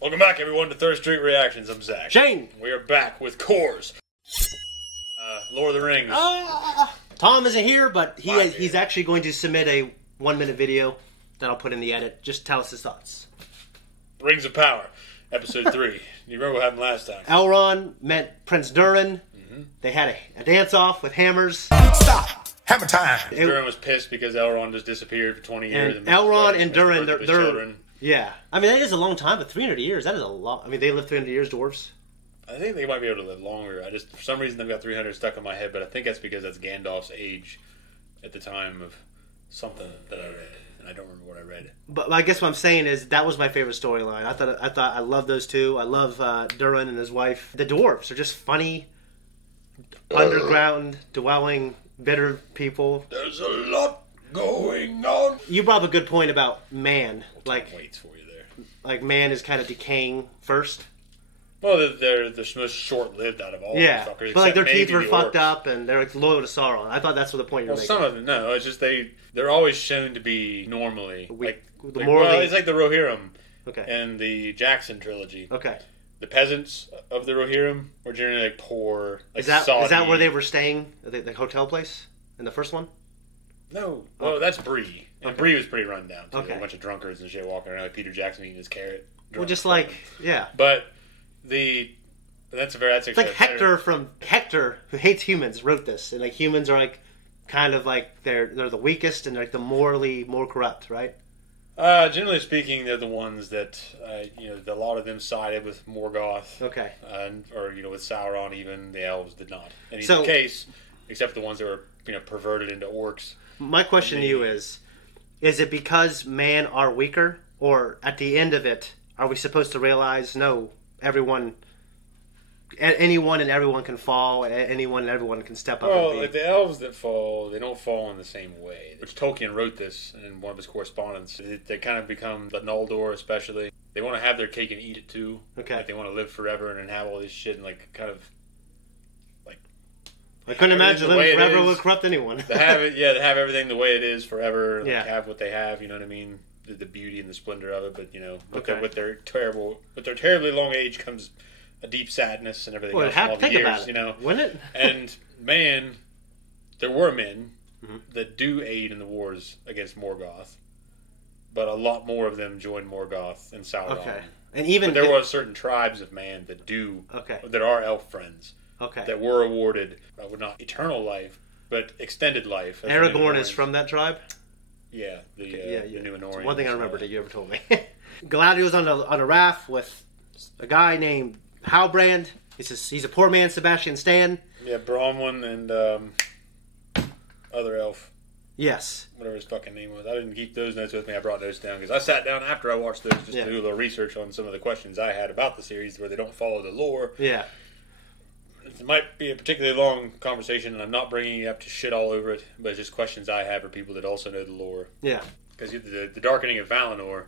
Welcome back, everyone, to Third Street Reactions. I'm Zach. Shane. We are back with Cores. Lord of the Rings. Tom isn't here, but he's actually going to submit a 1-minute video that I'll put in the edit. Just tell us his thoughts. Rings of Power, Episode 3. You remember what happened last time? Elrond met Prince Durin. They had a dance-off with hammers. Stop! Hammer time! Durin was pissed because Elrond just disappeared for 20 years. And Elrond and Durin, they're yeah. I mean, that is a long time, but 300 years, that is a lot. I mean, they lived 300 years, dwarves. I think they might be able to live longer. For some reason, I've got 300 stuck in my head, but I think that's because that's Gandalf's age at the time of something that I read, and I don't remember what I read. But I guess what I'm saying is that was my favorite storyline. I love those two. I love Durin and his wife. The dwarves are just funny, underground dwelling, bitter people. There's a lot going on. You brought up a good point about man. Waits for you there. Like man is kind of decaying first. Well, they're the most short-lived out of all the fuckers. But like their teeth were fucked up, and they're like loyal to Sauron. I thought that's what the point you were making. Some of them, no. It's just they're always shown to be normally morally. It's like the Rohirrim, and the Jackson trilogy. Okay. The peasants of the Rohirrim were generally like poor. Like is that where they were staying? The hotel place in the first one? No. Oh, that's Bree. And Bree was pretty run down too. Okay. Like a bunch of drunkards and shit walking around like Peter Jackson eating his carrot. Well, just like But that's it's like Hector, who hates humans, wrote this, and like humans are like kind of like they're the weakest and like the morally more corrupt, right? Generally speaking, they're the ones that a lot of them sided with Morgoth. Okay. Or with Sauron. Even the elves did not. In either case, except the ones that were perverted into orcs. My question to you is it because man are weaker, or at the end of it, are we supposed to realize no? Anyone and everyone can fall. Anyone and everyone can step up. Well, like the elves that fall, they don't fall in the same way. Which Tolkien wrote this in one of his correspondence. They kind of become the Noldor, especially. They want to have their cake and eat it too. Okay. Like they want to live forever and have all this shit and like kind of like. I couldn't imagine living forever would corrupt anyone. To have it, to have everything the way it is forever. And have what they have. You know what I mean? The beauty and the splendor of it, but with their terribly long age comes a deep sadness and everything else. All the years, wouldn't it? And man, there were men that do aid in the wars against Morgoth, but a lot more of them joined Morgoth and Sauron. Okay, and even there were certain tribes of man that do that are elf friends. Okay, that were awarded not eternal life, but extended life. Aragorn is from that tribe. Yeah, the Numenor. One thing I remember that you ever told me. Galadriel was on a raft with a guy named Halbrand. He's a poor man, Sebastian Stan. Yeah, Bronwyn and other elf. Yes. Whatever his fucking name was. I didn't keep those notes with me. I brought those down because I sat down after I watched those just to do a little research on some of the questions I had about the series where they don't follow the lore. Yeah. It might be a particularly long conversation, and I'm not bringing you up to shit all over it, but it's just questions I have for people that also know the lore. Yeah. Because the darkening of Valinor,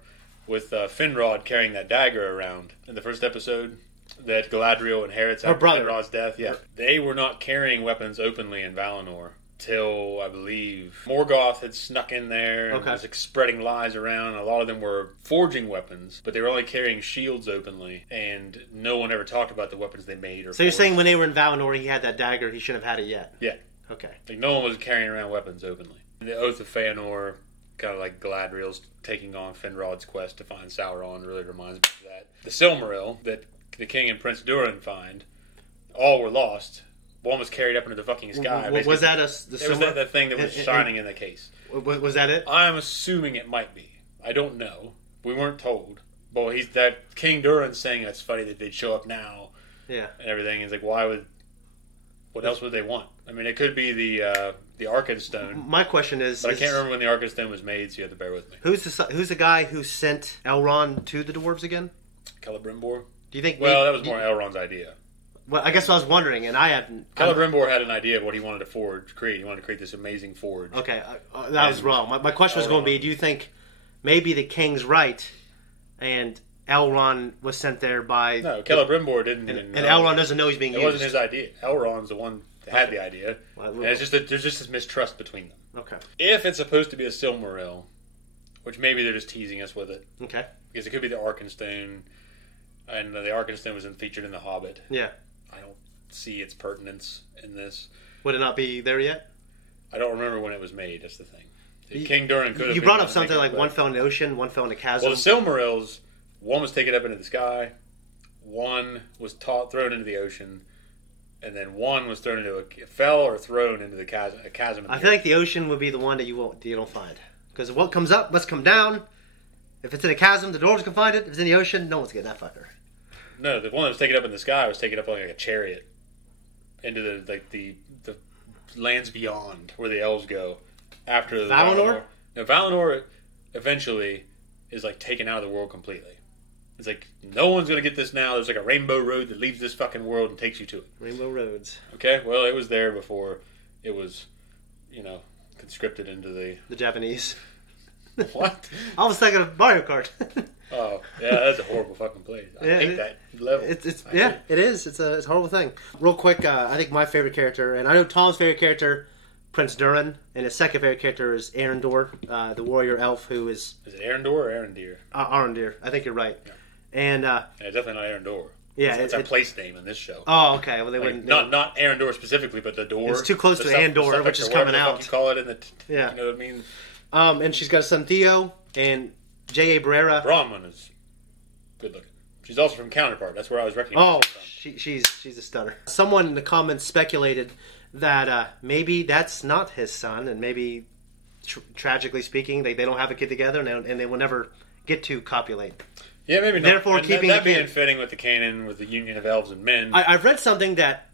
with Finrod carrying that dagger around in the first episode, that Galadriel inherits after Finrod's death, they were not carrying weapons openly in Valinor till, I believe, Morgoth had snuck in there and was spreading lies around. A lot of them were forging weapons, but they were only carrying shields openly, and no one ever talked about the weapons they made. So you're saying when they were in Valinor, he had that dagger, he shouldn't have had it yet? Yeah. Okay. Like no one was carrying around weapons openly. And the Oath of Feanor, kind of like Galadriel's taking on Finrod's quest to find Sauron, really reminds me of that. The Silmaril that the king and Prince Durin find, all were lost. One was carried up into the fucking sky. Was that it was that thing that was shining in the case. Was that it? I'm assuming it might be. I don't know. We weren't told. But that King Durin's saying that's funny that they'd show up now. Yeah. And everything. It's like, what else would they want? I mean, it could be the Arkenstone. My question is... But I can't remember when the Arkenstone was made, so you have to bear with me. Who's the guy who sent Elrond to the dwarves again? Celebrimbor. Do you think... Well, that was more Elrond's idea. Well, I guess I was wondering, and I haven't... Celebrimbor had an idea of what he wanted to create. He wanted to create this amazing forge. Okay, that was wrong. My question was going to be, do you think maybe the king's right, and Elrond was sent there by... No, Celebrimbor didn't even know. And Elrond doesn't know he's being used. It wasn't his idea. Elrond's the one that had the idea. And it's just that there's just this mistrust between them. Okay. If it's supposed to be a Silmaril, which maybe they're just teasing us with it. Okay. Because it could be the Arkenstone... And the Arcanistan was featured in The Hobbit. Yeah. I don't see its pertinence in this. Would it not be there yet? I don't remember when it was made. That's the thing. King Durin could have. You brought up something like one fell in the ocean, one fell in the chasm. Well, the Silmarils, one was taken up into the sky, one was thrown into the ocean, and then one was thrown into fell or thrown into the chasm. I feel like the ocean would be the one that you don't find, because what comes up must come down. If it's in a chasm, the dwarves can find it. If it's in the ocean, no one's getting that fucker. No, the one that was taken up in the sky was taken up on like a chariot into the lands beyond where the elves go. After the Valinor? No, Valinor eventually is like taken out of the world completely. It's like, no one's going to get this now. There's like a rainbow road that leaves this fucking world and takes you to it. Rainbow roads. Okay, well, it was there before it was, conscripted into the Japanese. What? I was thinking of Mario Kart. Oh, yeah, that's a horrible fucking place. I hate that level. It is. It's a horrible thing. Real quick, I think my favorite character, and I know Tom's favorite character, Prince Durin, and his second favorite character is Arendor, the warrior elf who is... Is it Arendor or Arendir? Arendir. I think you're right. Yeah. And it's definitely not Arendor. Yeah, it's a place name in this show. Oh, okay. Well, they like, wouldn't... Not Arendor specifically, but the door. It's too close to Andor, which is coming out. You call it in the... Yeah. You know what I mean? And she's got a son, Theo, and J.A. Barrera. Bromance is good looking. She's also from Counterpart. That's where I was recognizing her from. She's a stunner. Someone in the comments speculated that maybe that's not his son, and maybe, tragically speaking, they don't have a kid together, and they will never get to copulate. Yeah, maybe not. Therefore, and keeping that the being fitting with the canon, with the union of elves and men. I've read something that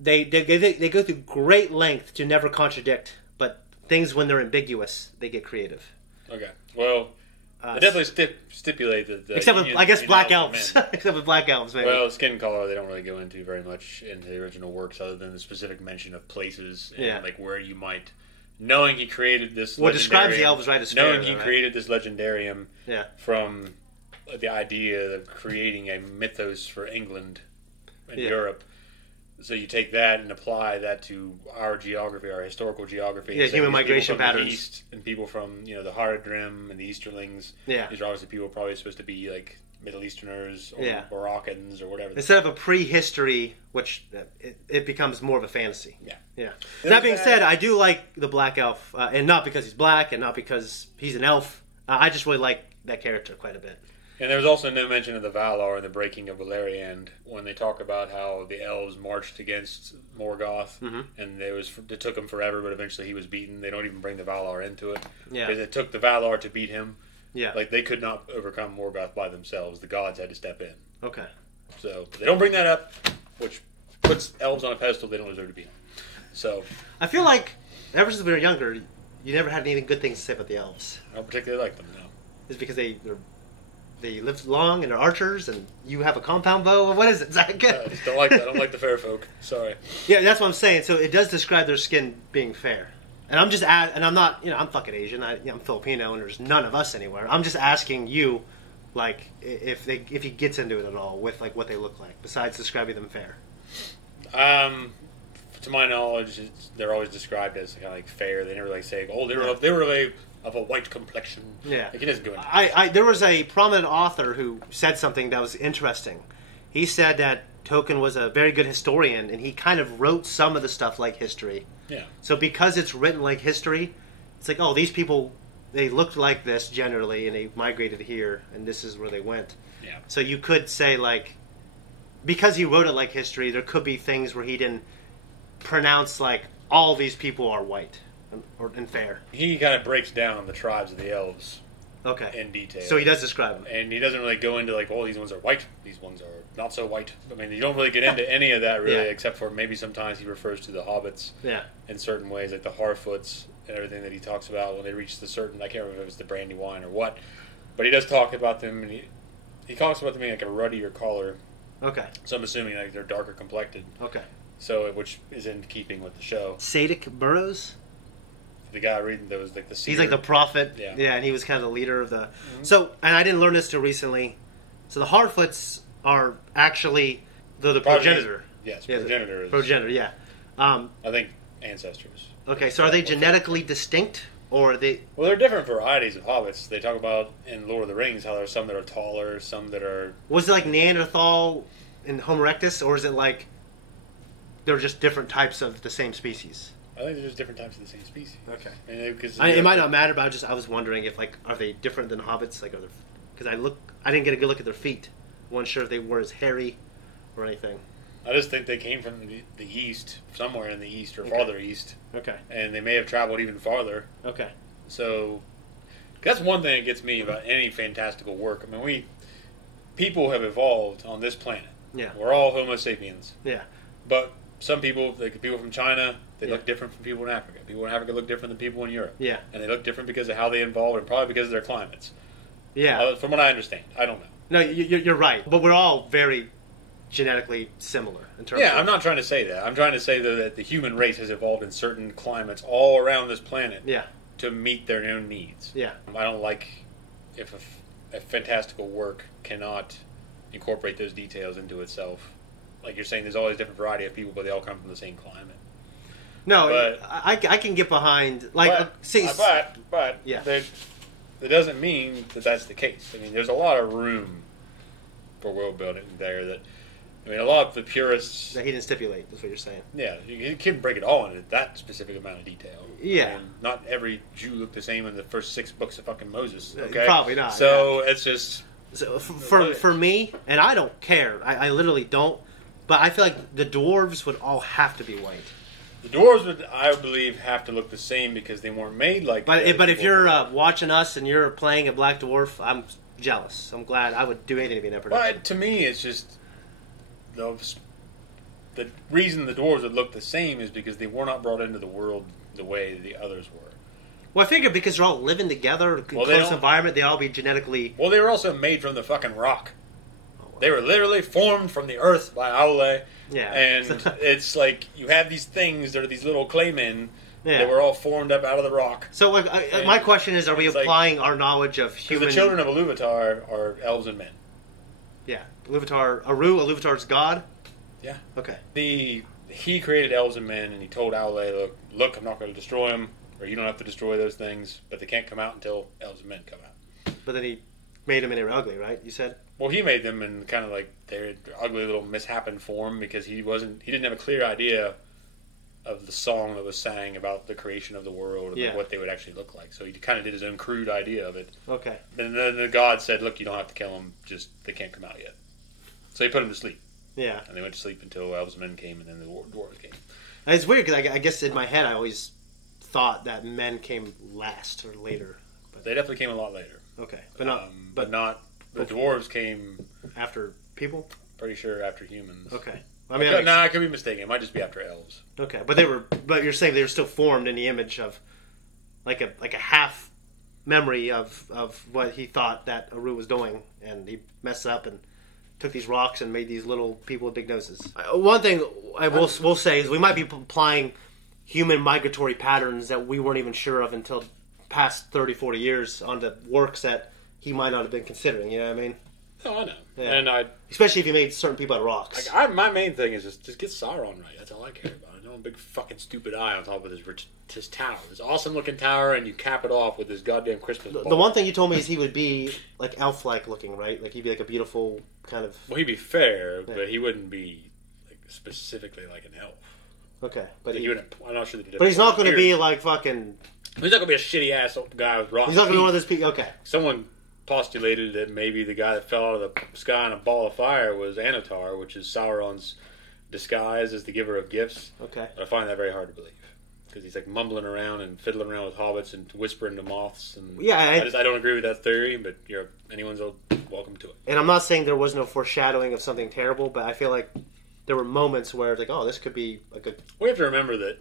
they go through great length to never contradict, but things when they're ambiguous, they get creative. Okay, well, they definitely stipulate that. Except with, I guess, black elves. Except with black elves, maybe. Well, skin color they don't really go into very much in the original works, other than the specific mention of places and like where you might, knowing he created this. What describes the elves right as fair, knowing he created this legendarium from the idea of creating a mythos for England and Europe. So you take that and apply that to our geography, our historical geography. Yeah, human migration patterns. The East and people from the Haradrim and the Easterlings. Yeah, these are obviously people probably supposed to be like Middle Easterners or Moroccans or whatever. Instead of a prehistory, which it becomes more of a fantasy. Yeah. That being said, I do like the black elf, and not because he's black, and not because he's an elf. I just really like that character quite a bit. And there was also no mention of the Valar and the breaking of Beleriand when they talk about how the elves marched against Morgoth, and it took him forever, but eventually he was beaten. They don't even bring the Valar into it. Yeah. Because it took the Valar to beat him. Yeah. Like, they could not overcome Morgoth by themselves. The gods had to step in. Okay. So, they don't bring that up, which puts elves on a pedestal they don't deserve to be on. So, I feel like, ever since we were younger, you never had any good things to say about the elves. I don't particularly like them, no. It's because they live long and they're archers, and you have a compound bow. What is it, Zakk? I just don't like that. I don't like the fair folk. Sorry. Yeah, that's what I'm saying. So it does describe their skin being fair. And I'm just and I'm not, I'm fucking Asian. I'm Filipino, and there's none of us anywhere. I'm just asking you, like, if he gets into it at all with like what they look like, besides describing them fair. To my knowledge, they're always described as kind of like fair. They never like say, "Oh, they were of a white complexion." Yeah, like, it doesn't go into there was a prominent author who said something that was interesting. He said that Tolkien was a very good historian, and he kind of wrote some of the stuff like history. Yeah. So because it's written like history, it's like, oh, these people, they looked like this generally, and they migrated here, and this is where they went. Yeah. So you could say, like, because he wrote it like history, there could be things where he didn't pronounce, like, all these people are white and fair. He kind of breaks down the tribes of the elves. Okay. In detail. So he does describe them. And he doesn't really go into, like, oh, these ones are white, these ones are not so white. I mean, you don't really get into any of that, really, except for maybe sometimes he refers to the hobbits in certain ways, like the Harfoots and everything that he talks about when they reach the certain, I can't remember if it was the Brandywine or what, but he does talk about them, and he talks about them being like a ruddier color. Okay. So I'm assuming like they're darker complected. Okay. So, which is in keeping with the show. Sadiq Burroughs? The guy reading those, like the seer. He's like the prophet. Yeah, and he was kind of the leader of the... Mm-hmm. So, and I didn't learn this till recently. So the Harfoots are actually the progenitor. Yes, progenitor. Progenitor, yeah. I think ancestors. Okay, so are they genetically distinct? Or are they... Well, there are different varieties of hobbits. They talk about in Lord of the Rings how there's some that are taller, some that are... Was it like Neanderthal and Homo erectus, or is it like they're just different types of the same species? I think they're just different types of the same species. Okay. It might not matter, but I was wondering if, like, are they different than hobbits? Like, because I didn't get a good look at their feet. I wasn't sure if they were as hairy or anything. I just think they came from the east, somewhere in the east or farther east. Okay. And they may have traveled even farther. Okay. So that's one thing that gets me about any fantastical work. I mean, people have evolved on this planet. Yeah. We're all Homo sapiens. Yeah. But some people, like people from China, they look different from people in Africa. People in Africa look different than people in Europe. Yeah. And they look different because of how they evolved and probably because of their climates. Yeah. From what I understand. I don't know. No, you're right. But we're all very genetically similar in terms of... I'm not trying to say that. I'm trying to say that the human race has evolved in certain climates all around this planet to meet their own needs. Yeah. I don't like if a fantastical work cannot incorporate those details into itself. Like you're saying, there's always a different variety of people, but they all come from the same climate. No, but, I can get behind... Like, but yeah. That doesn't mean that that's the case. I mean, there's a lot of room for world building there that... I mean, a lot of the purists... That he didn't stipulate, that's what you're saying. Yeah, you can't break it all into that specific amount of detail. Yeah. I mean, not every Jew looked the same in the first 6 books of fucking Moses, okay? Probably not. So, it's just... So for me, and I don't care, I literally don't, but I feel like the dwarves would all have to be white. The dwarves would, I believe, have to look the same because they weren't made like... But if you're watching us and you're playing a black dwarf, I'm jealous. I'm glad. I would do anything to be an emperor. But to me, it's just... The reason the dwarves would look the same is because they were not brought into the world the way the others were. Well, I figure because they're all living together, close environment, they all be genetically... Well, they were also made from the fucking rock. Oh, wow. They were literally formed from the earth by Aule. Yeah. And it's like, you have these things that are these little claymen that were all formed up out of the rock. So my question is, are we applying our knowledge of human... Because the children of Iluvatar are elves and men. Yeah. Iluvatar's god? Yeah. Okay. He created elves and men, and he told Aule, look, I'm not going to destroy them, or you don't have to destroy those things, but they can't come out until elves and men come out. But then he made them and they were ugly, right? You said? Well, he made them in kind of like their ugly little misshapen form because he didn't have a clear idea of the song that was sang about the creation of the world and what they would actually look like. So he kind of did his own crude idea of it. Okay. And then the god said, look, you don't have to kill them, just they can't come out yet. So he put them to sleep. Yeah. And they went to sleep until elves and men came, and then the dwarves came. And it's weird because I guess in my head I always thought that men came last or later. But they definitely came a lot later. Okay. But not... The dwarves came... After people? Pretty sure after humans. Okay. I mean, I could be mistaken. It might just be after elves. Okay. But you're saying they were still formed in the image of... Like a half memory of what he thought that Aru was doing. And he messed up and... took these rocks and made these little people with big noses. One thing I will say is we might be applying human migratory patterns that we weren't even sure of until past 30, 40 years onto works that he might not have been considering, you know what I mean? Oh, I know. Yeah. And especially if he made certain people out of rocks. My main thing is just get Sauron right. That's all I care about. I know a big fucking stupid eye on top of his tower. This awesome looking tower, and you cap it off with this goddamn Christmas ball. The one thing you told me is he would be like elf-like looking, right? Like he'd be like a beautiful kind of... Well, he'd be fair, but he wouldn't be like specifically like an elf. Okay, but he wouldn't. I'm not sure that he did. But he's not going to be like fucking... He's not going to be a shitty ass guy with rocks. He's not going to be one of those people... Okay. Someone postulated that maybe the guy that fell out of the sky in a ball of fire was Anatar, which is Sauron's disguise as the giver of gifts. Okay. But I find that very hard to believe. Because he's like mumbling around and fiddling around with hobbits and whispering to moths. And I don't agree with that theory, but anyone's welcome to it. And I'm not saying there was no foreshadowing of something terrible, but I feel like there were moments where it's like, oh, this could be a good... We have to remember that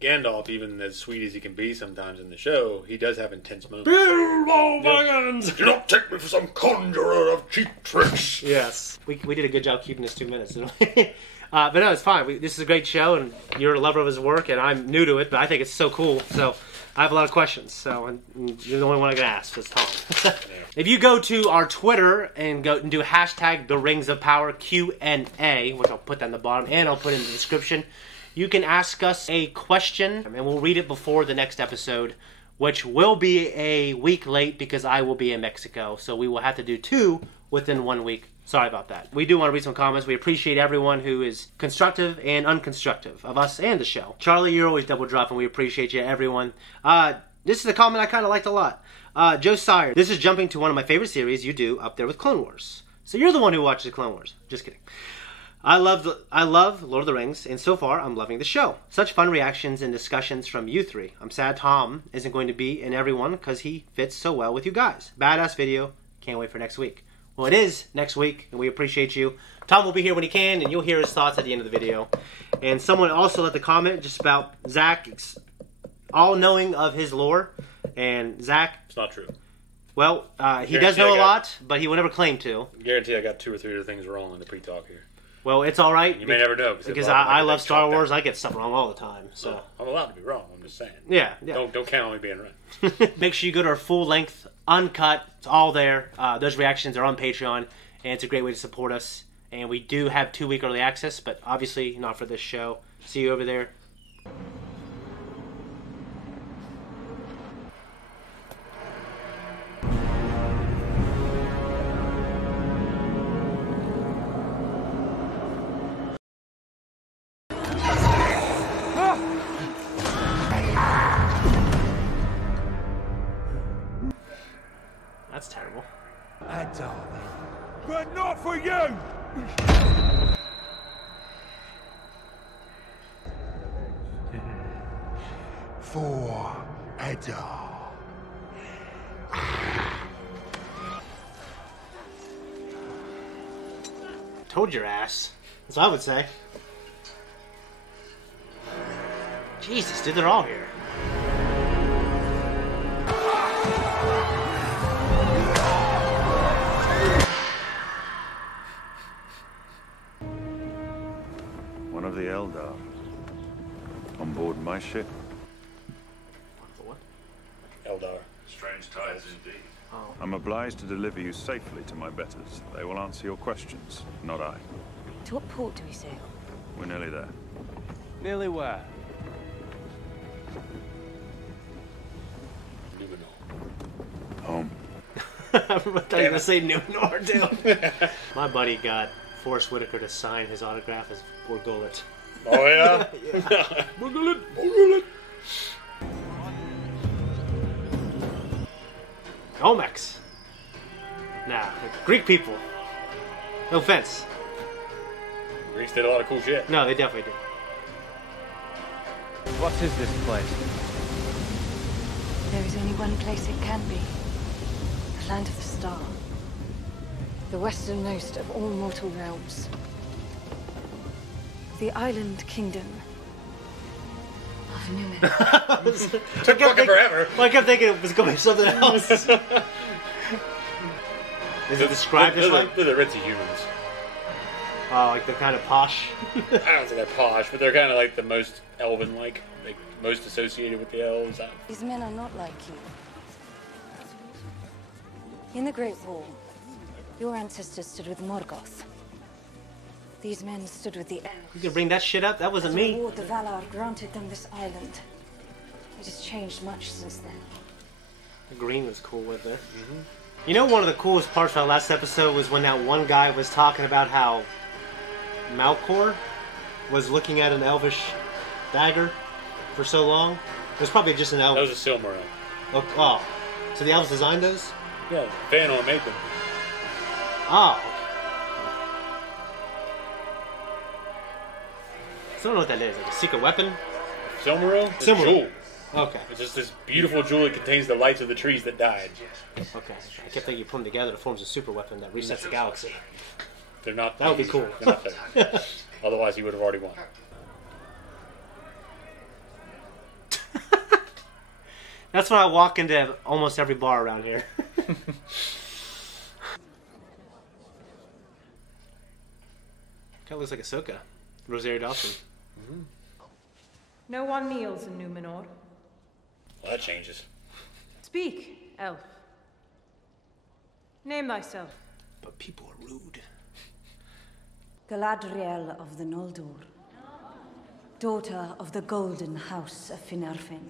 Gandalf, even as sweet as he can be sometimes in the show, he does have intense moments. Bilbo Baggins! Do not take me for some conjurer of cheap tricks! Yes. We did a good job keeping this 2 minutes, didn't we? But no, it's fine. This is a great show, and you're a lover of his work, and I'm new to it, but I think it's so cool. So I have a lot of questions. So and you're the only one I can ask this Tom. If you go to our Twitter and go and do hashtag TheRingsOfPower Q&A, which I'll put that in the bottom, and I'll put in the description, you can ask us a question, and we'll read it before the next episode which will be a week late because I will be in Mexico. So we will have to do 2 within 1 week. Sorry about that. We do want to read some comments. We appreciate everyone who is constructive and unconstructive of us and the show. Charlie, you're always double dropping. We appreciate you, everyone. This is a comment I kind of liked a lot. Joe Sire, this is jumping to one of my favorite series you do up there with Clone Wars. So you're the one who watches the Clone Wars. Just kidding. I love Lord of the Rings, and so far I'm loving the show. Such fun reactions and discussions from you 3. I'm sad Tom isn't going to be in everyone because he fits so well with you guys. Badass video. Can't wait for next week. Well, it is next week, and we appreciate you. Tom will be here when he can, and you'll hear his thoughts at the end of the video. And someone also left a comment just about Zakk all-knowing of his lore. And Zakk... It's not true. Well, he does know a lot, but he will never claim to. I guarantee I got 2 or 3 other things wrong in the pre-talk here. Well, it's all right. You may never know. Because I love Star Wars. I get stuff wrong all the time. So well, I'm allowed to be wrong. I'm just saying. Yeah. Don't count on me being right. Make sure you go to our full-length, uncut. It's all there. Those reactions are on Patreon, and it's a great way to support us. And we do have 2-week early access, but obviously not for this show. See you over there. That's terrible. Adar, but not for you! For Adar. Told your ass. That's what I would say. Jesus, dude, they're all here. One of the Eldar. On board my ship. What? Eldar. Strange tides indeed. Oh. I'm obliged to deliver you safely to my betters. They will answer your questions, not I. To what port do we sail? We're nearly there. Nearly where? Numenor. Home. I thought you were going to say Numenor, dude. My buddy got Forrest Whitaker to sign his autograph as Morgoth. Oh, yeah? Yeah. Morgoth. Olmecs. Nah, Greek people. No offense. Greeks did a lot of cool shit. No, they definitely did. What is this place? There is only one place it can be. The land of the star. The westernmost of all mortal realms. The island kingdom of Numenor. Took fucking forever. I kept thinking it was going to be something else. Is it described as like? They're the ritzy humans. Like the kind of posh. I don't say they're posh, but they're kind of like the most elven-like, like most associated with the elves. These men are not like you. In the Great War, your ancestors stood with Morgoth. These men stood with the elves. You can bring that shit up? That wasn't As me. reward, the Valar granted them this island. It has changed much since then. The green was cool with it. Mm-hmm. You know, one of the coolest parts of our last episode was when that one guy was talking about how Malcor was looking at an elvish dagger for so long. It was probably just an elf. That was a Silmaril. Oh, so the elves designed those? Yeah, Fëanor made them. Oh. So I don't know what that is. Like a secret weapon? Silmaril? It's a Silmaril. jewel. Okay. It's just this beautiful jewel that contains the lights of the trees that died. Okay. I kept thinking you put them together, it forms a super weapon that resets the galaxy. They're not. That would be cool. They're not there. Otherwise, he would have already won. That's when I walk into almost every bar around here. Kind of looks like Ahsoka. Rosario Dawson. Mm-hmm. No one kneels in Numenor. Well, that changes. Speak, elf. Name thyself. But people are rude. Galadriel of the Noldor, daughter of the Golden House of Finarfin,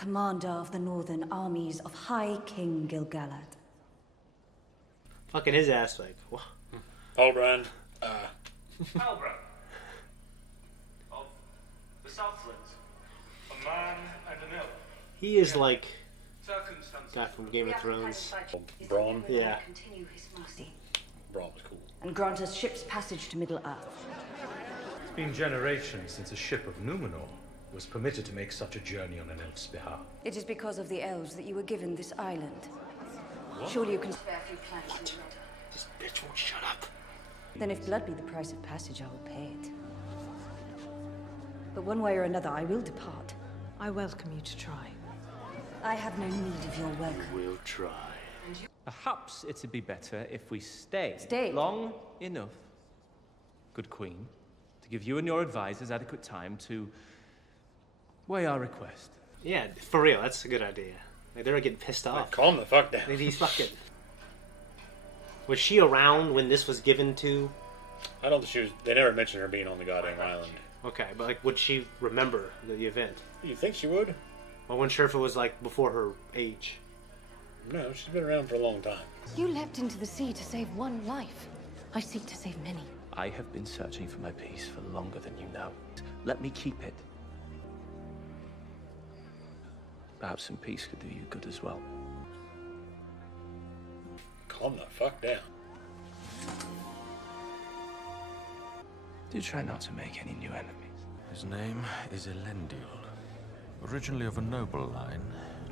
commander of the northern armies of High King Gil-galad. Fucking his ass, like, what? Halbrand. Halbrand. Of the Southlands. A man and an elf. He is like Circumstances. guy from Game of Thrones. Braun. Yeah. Braun was cool. And grant us ship's passage to Middle-earth. It's been generations since a ship of Numenor was permitted to make such a journey on an elf's behalf. It is because of the elves that you were given this island. What? Surely you can spare a few planks. What? This bitch won't shut up. Then if blood be the price of passage, I will pay it. But one way or another, I will depart. I welcome you to try. I have no need of your welcome. We'll try. Perhaps it'd be better if we stay. Stay? Long enough, good queen, to give you and your advisors adequate time to weigh our request. Yeah, for real, that's a good idea. Like, they're getting pissed off. Like, calm the fuck down. He's fucking... Was she around when this was given to... I don't think she was... They never mentioned her being on the goddamn island. Okay, but like, would she remember the event? You think she would? I wasn't sure if it was like before her age. No, she's been around for a long time. You leapt into the sea to save one life. I seek to save many. I have been searching for my peace for longer than you know. Let me keep it. Perhaps some peace could do you good as well. Calm the fuck down. Do try not to make any new enemies. His name is Elendil. Originally of a noble line,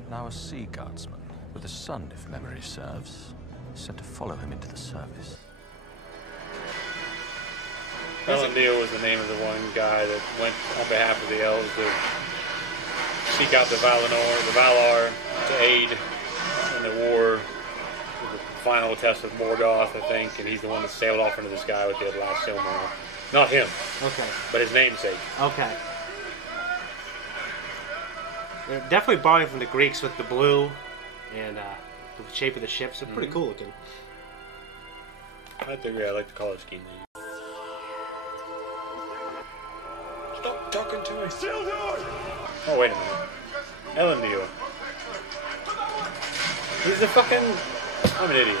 now a sea guardsman, with a son, if memory serves, set to follow him into the service. Elendil was the name of the one guy that went on behalf of the elves to seek out the Valar to aid in the war, the final test of Morgoth, I think, and he's the one that sailed off into the sky with the last Silmaril. Not him. Okay. But his namesake. Okay. They're definitely borrowing from the Greeks with the blue and the shape of the ships. They're pretty cool looking. I like the color scheme. Stop talking to me. Sildar! Oh, wait a minute. Elendil. He's the fucking... I'm an idiot.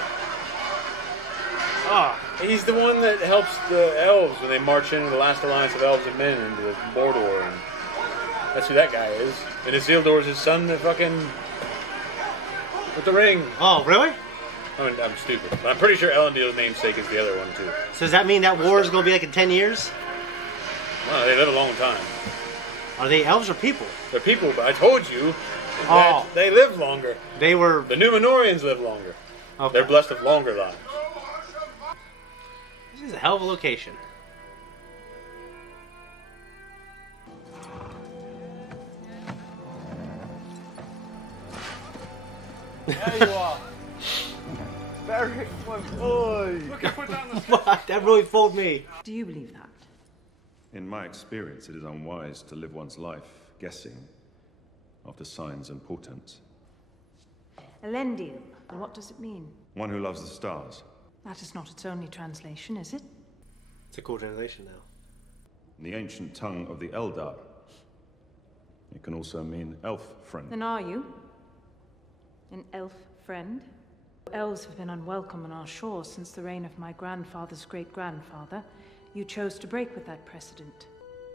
He's the one that helps the elves when they march into the last alliance of elves and men into Mordor. And that's who that guy is. And Isildur's his son, the fucking... with the ring. Oh, really? I mean, I'm stupid. But I'm pretty sure Elendil's namesake is the other one, too. So does that mean that war is going to be like in 10 years? Well, they live a long time. Are they elves or people? They're people, but I told you that they live longer. They were... The Numenorians live longer. Okay. They're blessed with longer lives. This is a hell of a location. There you are. Beric, my boy. Look, I put down the What? That really fooled me. Do you believe that? In my experience, it is unwise to live one's life guessing after signs and portents. Elendil. And what does it mean? One who loves the stars. That is not its only translation, is it? It's a cool translation now. In the ancient tongue of the Eldar, it can also mean elf friend. Then are you? An elf friend? Elves have been unwelcome on our shores since the reign of my grandfather's great-grandfather. You chose to break with that precedent.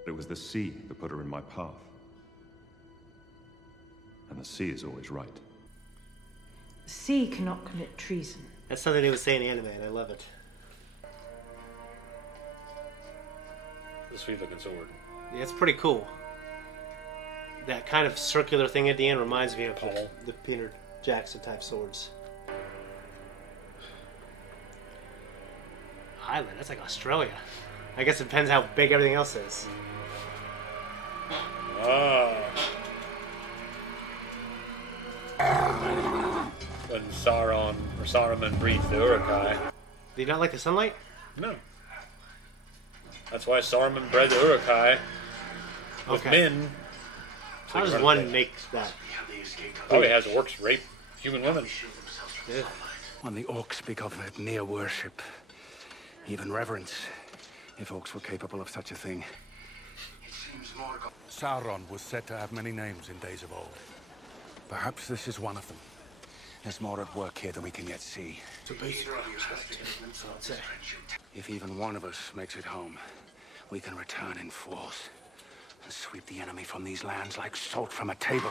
It was the sea that put her in my path. And the sea is always right. The sea cannot commit treason. That's something they would say in the anime, and I love it. The sweet-looking sword. Yeah, it's pretty cool. That kind of circular thing at the end reminds me of the Peter Jackson type swords. Highland, that's like Australia. I guess it depends how big everything else is. When Saruman breathed the Uruk-hai. Do you not like the sunlight? No. That's why Saruman bred the Uruk-hai with men. How does one make that? Probably has orcs rape human women. Yeah. When the orcs speak of it, near worship, even reverence, if orcs were capable of such a thing. Sauron was said to have many names in days of old. Perhaps this is one of them. There's more at work here than we can yet see. So basically, that's what I'd say. If even one of us makes it home, we can return in force and sweep the enemy from these lands like salt from a table.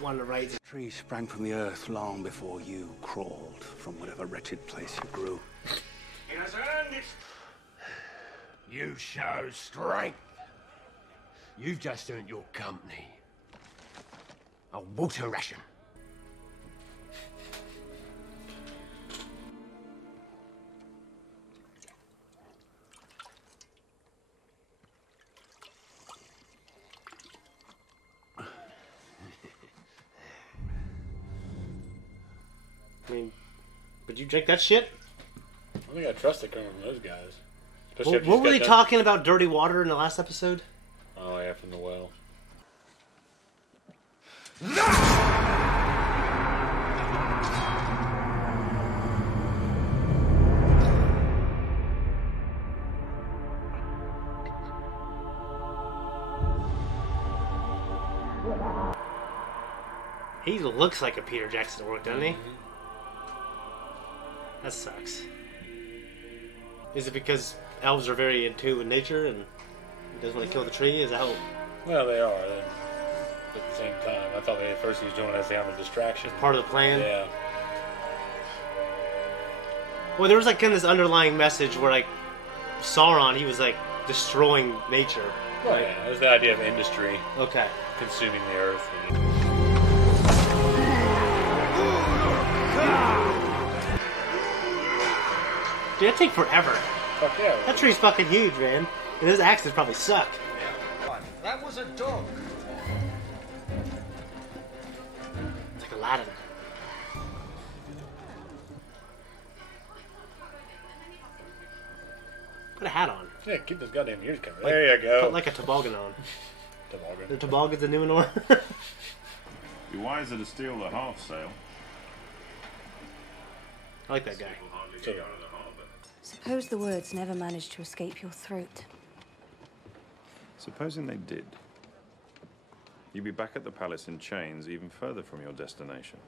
One to right. The tree sprang from the earth long before you crawled from whatever wretched place it grew. It has earned it. You show strength. You've just earned your company. A water ration. I mean, would you drink that shit? I don't think I trust it coming from those guys. What were they talking about dirty water in the last episode? Oh, yeah, from the well. He looks like a Peter Jackson orc, doesn't he? That sucks. Is it because elves are very in tune with nature and he doesn't want to kill the tree? Is that how... Well, they are. But at the same time, I thought at first he was doing it as a distraction. Part of the plan? Yeah. Well, there was like kind of this underlying message where like Sauron, he was like destroying nature. Right. Yeah, it was the idea of industry. Okay. Consuming the earth. Dude, that'd take forever. Fuck yeah. That tree's fucking huge, man. And those axes probably suck. That was a dog. It's like Aladdin. Put a hat on. Yeah, keep those goddamn ears covered. There you go. Put like a toboggan on. Toboggan. The toboggan's in Numenor. Be wiser to steal the half sail. I like that guy. Suppose the words never managed to escape your throat. Supposing they did, you'd be back at the palace in chains, even further from your destination.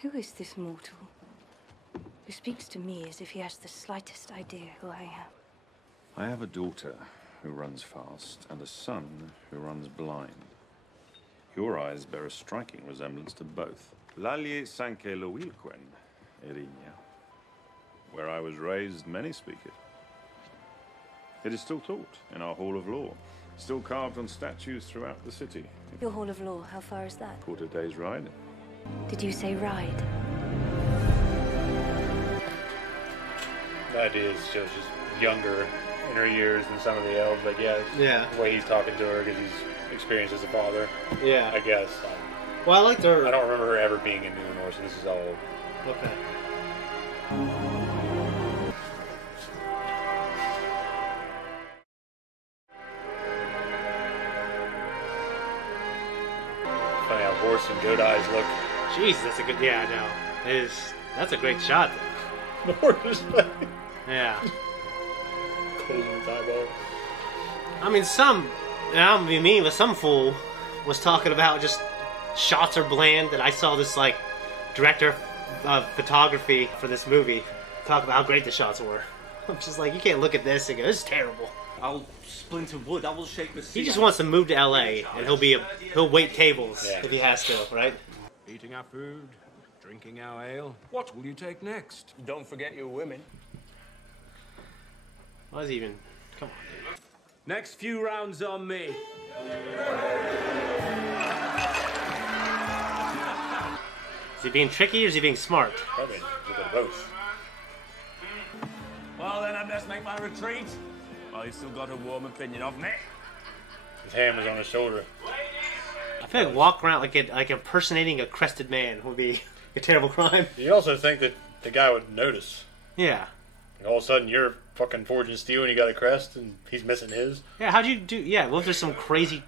Who is this mortal who speaks to me as if he has the slightest idea who I am? I have a daughter who runs fast and a son who runs blind. Your eyes bear a striking resemblance to both. Lalie sanke loilquen, Erinia. Where I was raised, many speak it. It is still taught in our Hall of Law, still carved on statues throughout the city. Your Hall of Law, how far is that? Quarter day's ride. Did you say ride? The idea is she's younger in her years than some of the elves, I guess. Yeah. The way he's talking to her because he's experienced as a father. Yeah. I guess. Well, I liked her. I don't remember her ever being in Numenor, so this is all. Okay. Funny how horse and goat eyes look. Jeez, that's a good. Yeah, I know. That's a great shot. The horse. Yeah. Cold in his eyeball. I mean, and I don't mean mean, but some fool was talking about just shots are bland, and I saw this like director of photography for this movie talk about how great the shots were. I'm just like, you can't look at this and go, this is terrible. I'll splinter wood, I will shake the sea. He just wants to move to LA, and he'll wait tables if he has to, right? Eating our food, drinking our ale. What will you take next? Don't forget your women. Why is he even... Come on, dude. Next few rounds on me. Is he being tricky or is he being smart? Probably a bit of both. Well, then I best make my retreat. Well, you've still got a warm opinion of me. His hand was on his shoulder. I feel like walk around like impersonating a crested man would be a terrible crime. You also think that the guy would notice. Yeah. And all of a sudden you're fucking forging steel and you got a crest and he's missing his. Yeah, how'd you do... Yeah, what if there's some crazy...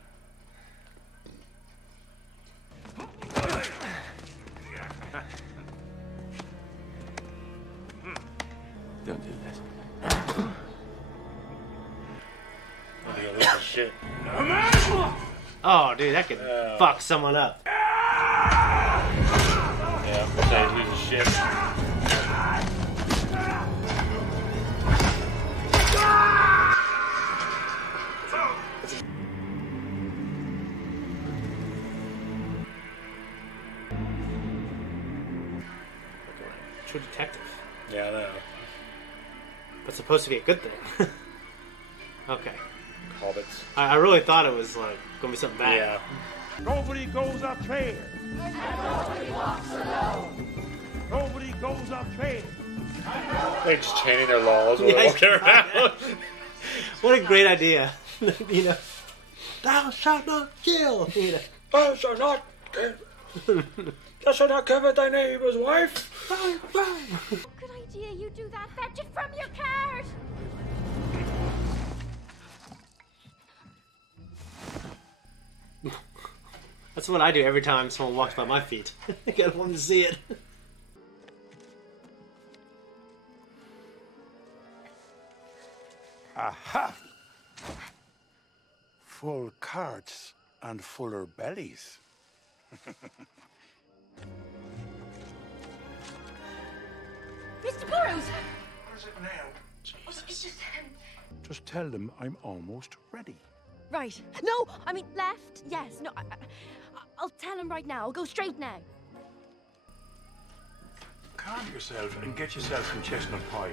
Don't do this. When he goes this is shit. Oh, dude, that could fuck someone up. Yeah, so he loses shit. True detective. Yeah, I know. That's supposed to be a good thing. Okay. Hobbits. I really thought it was like gonna be something bad. Yeah. Nobody goes up trail. Nobody walks alone. Nobody goes up trail. They're just chanting their laws while they're walking around. What a great idea. You know, thou shalt not kill. You know. Thou shalt not kill. Thou shalt not covet thy neighbor's wife. Good idea you do that. Fetch it from your cart. That's what I do every time someone walks by my feet. I get one to see it. Aha! Full carts and fuller bellies. Mr. Burrows! What is it now? It's just... Just tell them I'm almost ready. Right. No, I mean left. Yes. No, I'll tell him right now. I'll go straight now. Calm yourself and get yourself some chestnut pie.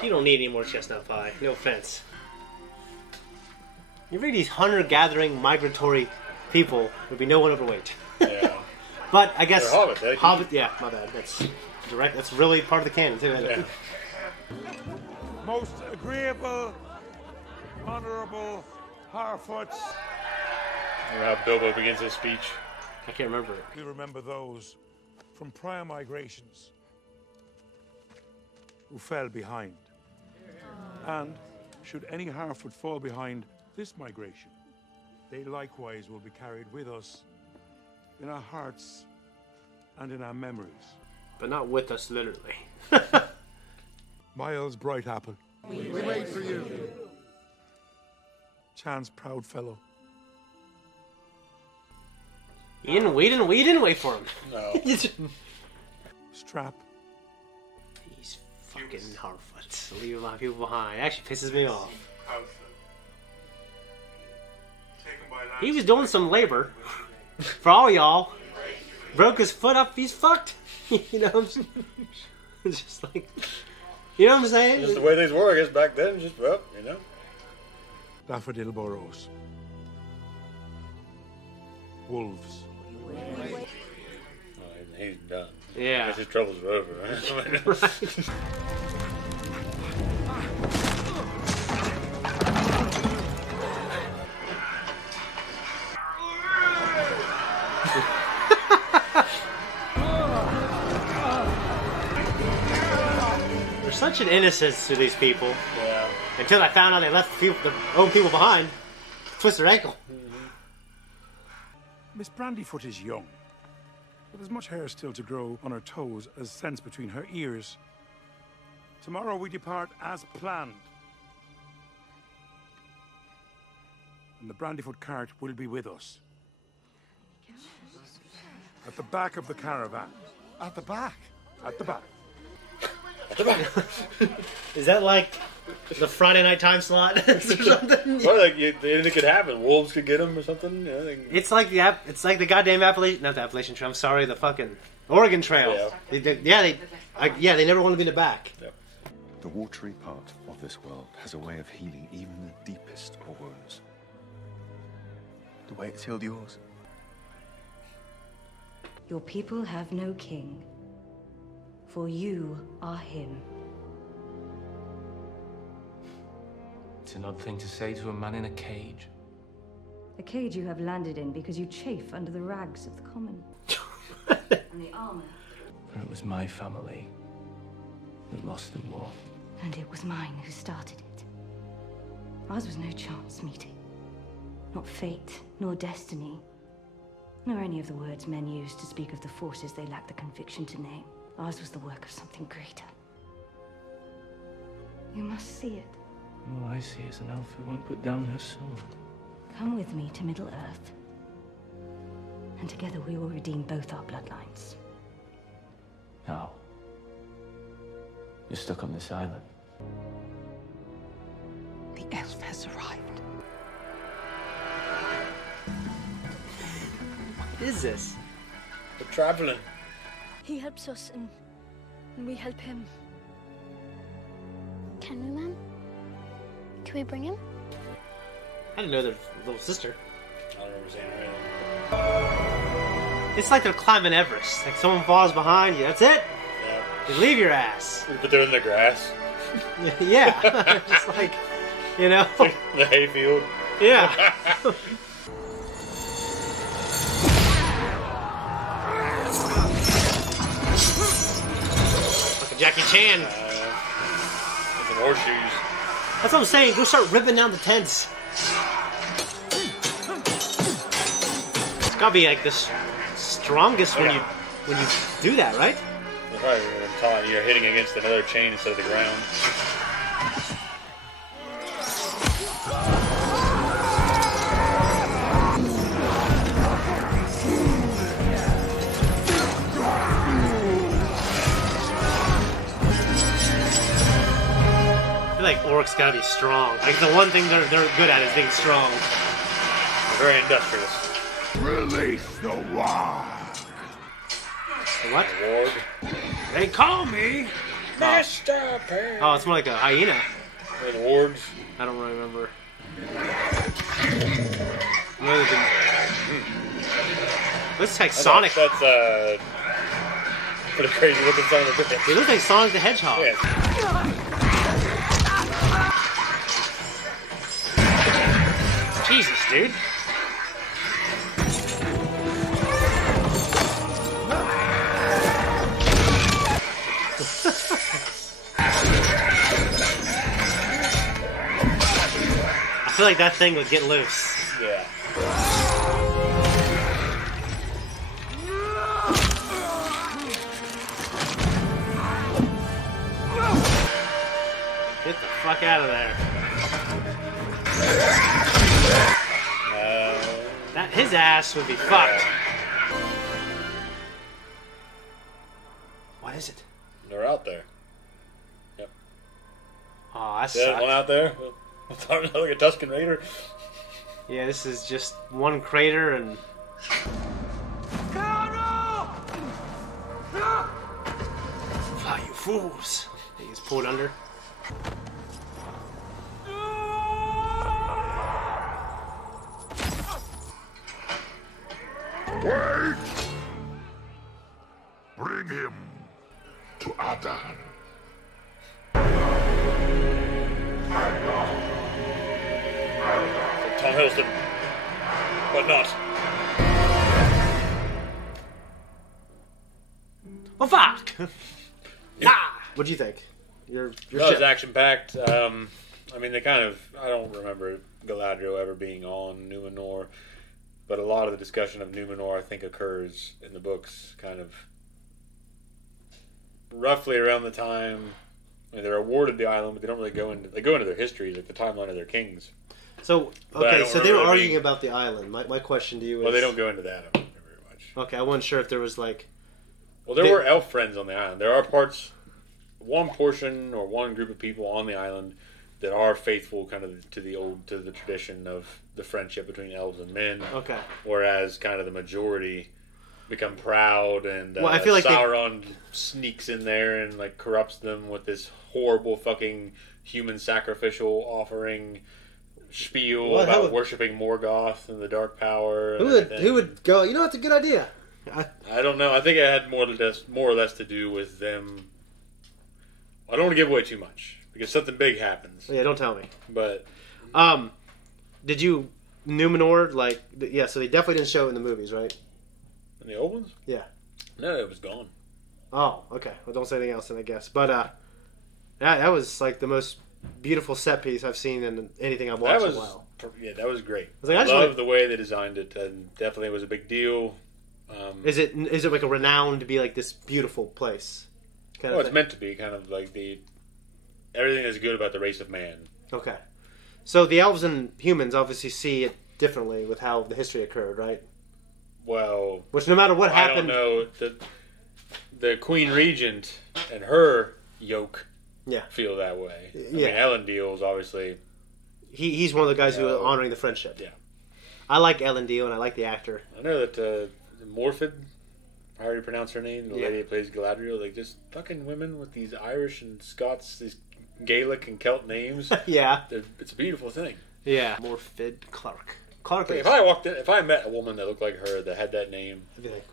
She don't need any more chestnut pie. No offense. You read these hunter-gathering, migratory people, there'd be no one overweight. Yeah. But I guess Hobbit. Yeah, my bad. That's direct. That's really part of the canon too. Isn't it? Most agreeable, honorable Harfoots. How Bilbo begins his speech. I can't remember it. We remember those from prior migrations who fell behind. And should any Harfoot fall behind this migration, they likewise will be carried with us in our hearts and in our memories. But not with us, literally. Miles Brightapple. We wait for you. Chance Proudfellow. We didn't wait for him. No. Strap. These fucking Harfoots. Leave my people behind. It actually pisses me off. He was doing some labor for all y'all. Broke his foot up, he's fucked. You know what I'm saying? It's just like, you know what I'm saying? Just the way things were, I guess, back then. Just, well, you know. Daffodil Burrows. Wolves. Oh, he's done. Yeah. I guess his troubles are over, right? Right. There's such an innocence to these people. Yeah. Until I found out they left the old people behind. Twist their ankle. Miss Brandyfoot is young, but there's much hair still to grow on her toes as sense between her ears. Tomorrow we depart as planned. And the Brandyfoot cart will be with us. At the back of the caravan. At the back. At the back. At the back. Is that like the Friday night time slot or something? Or like anything could happen. Wolves could get him or something. Yeah, It's like the goddamn Appalachian, not the Appalachian Trail. I'm sorry, the fucking Oregon Trail. Yeah. They never want to be in the back. Yep. The watery part of this world has a way of healing even the deepest of wounds. The way it's healed yours. Your people have no king, for you are him. It's an odd thing to say to a man in a cage. A cage you have landed in because you chafe under the rags of the common. And the armor. For it was my family that lost the war. And it was mine who started it. Ours was no chance meeting. Not fate, nor destiny, nor any of the words men use to speak of the forces they lack the conviction to name. Ours was the work of something greater. You must see it. All I see is an elf who won't put down her sword. Come with me to Middle-earth. And together we will redeem both our bloodlines. No. You're stuck on this island. The elf has arrived. What is this? We're traveling. He helps us, and we help him. Can we, Mom? Can we bring him? I didn't know their little sister. I don't remember seeing her. It's like they're climbing Everest. Like someone falls behind you. That's it. Yeah. You leave your ass. But they're in the grass. Yeah. Just like, you know. Like the hayfield. Yeah. Like a Jackie Chan. With some horseshoes. That's what I'm saying. Go start ripping down the tents. It's gotta be like the strongest when you do that, right? Right, you're hitting against another chain instead of the ground. I feel like orcs gotta be strong. Like the one thing they're good at is being strong. They're very industrious. Release the warg. The what? The warg. They call me Master Pan. Oh, it's more like a hyena. Or the wargs. I don't really remember. Looks like Sonic. That's pretty crazy looking son of a bitch. It looks like Sonic the Hedgehog. Yeah. Jesus, dude. I feel like that thing would get loose. Yeah. Get the fuck out of there. That his ass would be fucked. What is it? They're out there. Yep. Oh, that Yeah, sucks. one out there. Like a Tusken Raider. Yeah, this is just one crater and... Fly, you fools! He gets pulled under. Wait! Bring him to Adar. Tom Hiddleston. But not. Oh, fuck! What'd you think? Your That was shit. action-packed. I mean, they kind of... I don't remember Galadriel ever being on Numenor, but a lot of the discussion of Numenor, I think, occurs in the books kind of roughly around the time... I mean, they're awarded the island, but they don't really go into... They go into their histories, like the timeline of their kings. So, But I okay, don't so they were remember arguing being- about the island. My question to you is... Well, they don't go into that, I don't think, very much. Okay, I wasn't sure if there was, like... Well, there were elf friends on the island. There are parts... One portion or one group of people on the island that are faithful kind of to the tradition of the friendship between elves and men. Okay. Whereas kind of the majority become proud and Well, I feel like Sauron sneaks in there and like corrupts them with this horrible fucking human sacrificial offering spiel Well, about would- worshipping Morgoth and the Dark Power. And Who would go, you know, that's a good idea. I don't know. I think it had more or less to do with them. I don't want to give away too much because something big happens. Yeah, don't tell me. But did you Numenor like? Yeah, so they definitely didn't show it in the movies, right? in the old ones, Yeah. no, it was gone. Oh, okay. Well, don't say anything else then, I guess. But yeah, that was like the most beautiful set piece I've seen in anything I've watched That was in a while. yeah, that was great. was like, I I just love wanna- the way they designed it, and definitely was a big deal. Is it like a renowned to be like this beautiful place? Well, it's meant to be kind of like everything that's good about the race of man. Okay. So the elves and humans obviously see it differently with how the history occurred, right? Well... Which no matter what happened... I don't know. The Queen Regent and her yoke feel that way. I mean, Elendil's obviously... He's one of the guys who are honoring the friendship. Yeah. I like Elendil, and I like the actor. I know that Morfydd, how do you pronounce her name? The lady that plays Galadriel. Like, just fucking women with these Irish and Scots, these Gaelic and Celt names. It's a beautiful thing. Yeah. Morfydd Clark. If I met a woman that looked like her that had that name, I'd be like,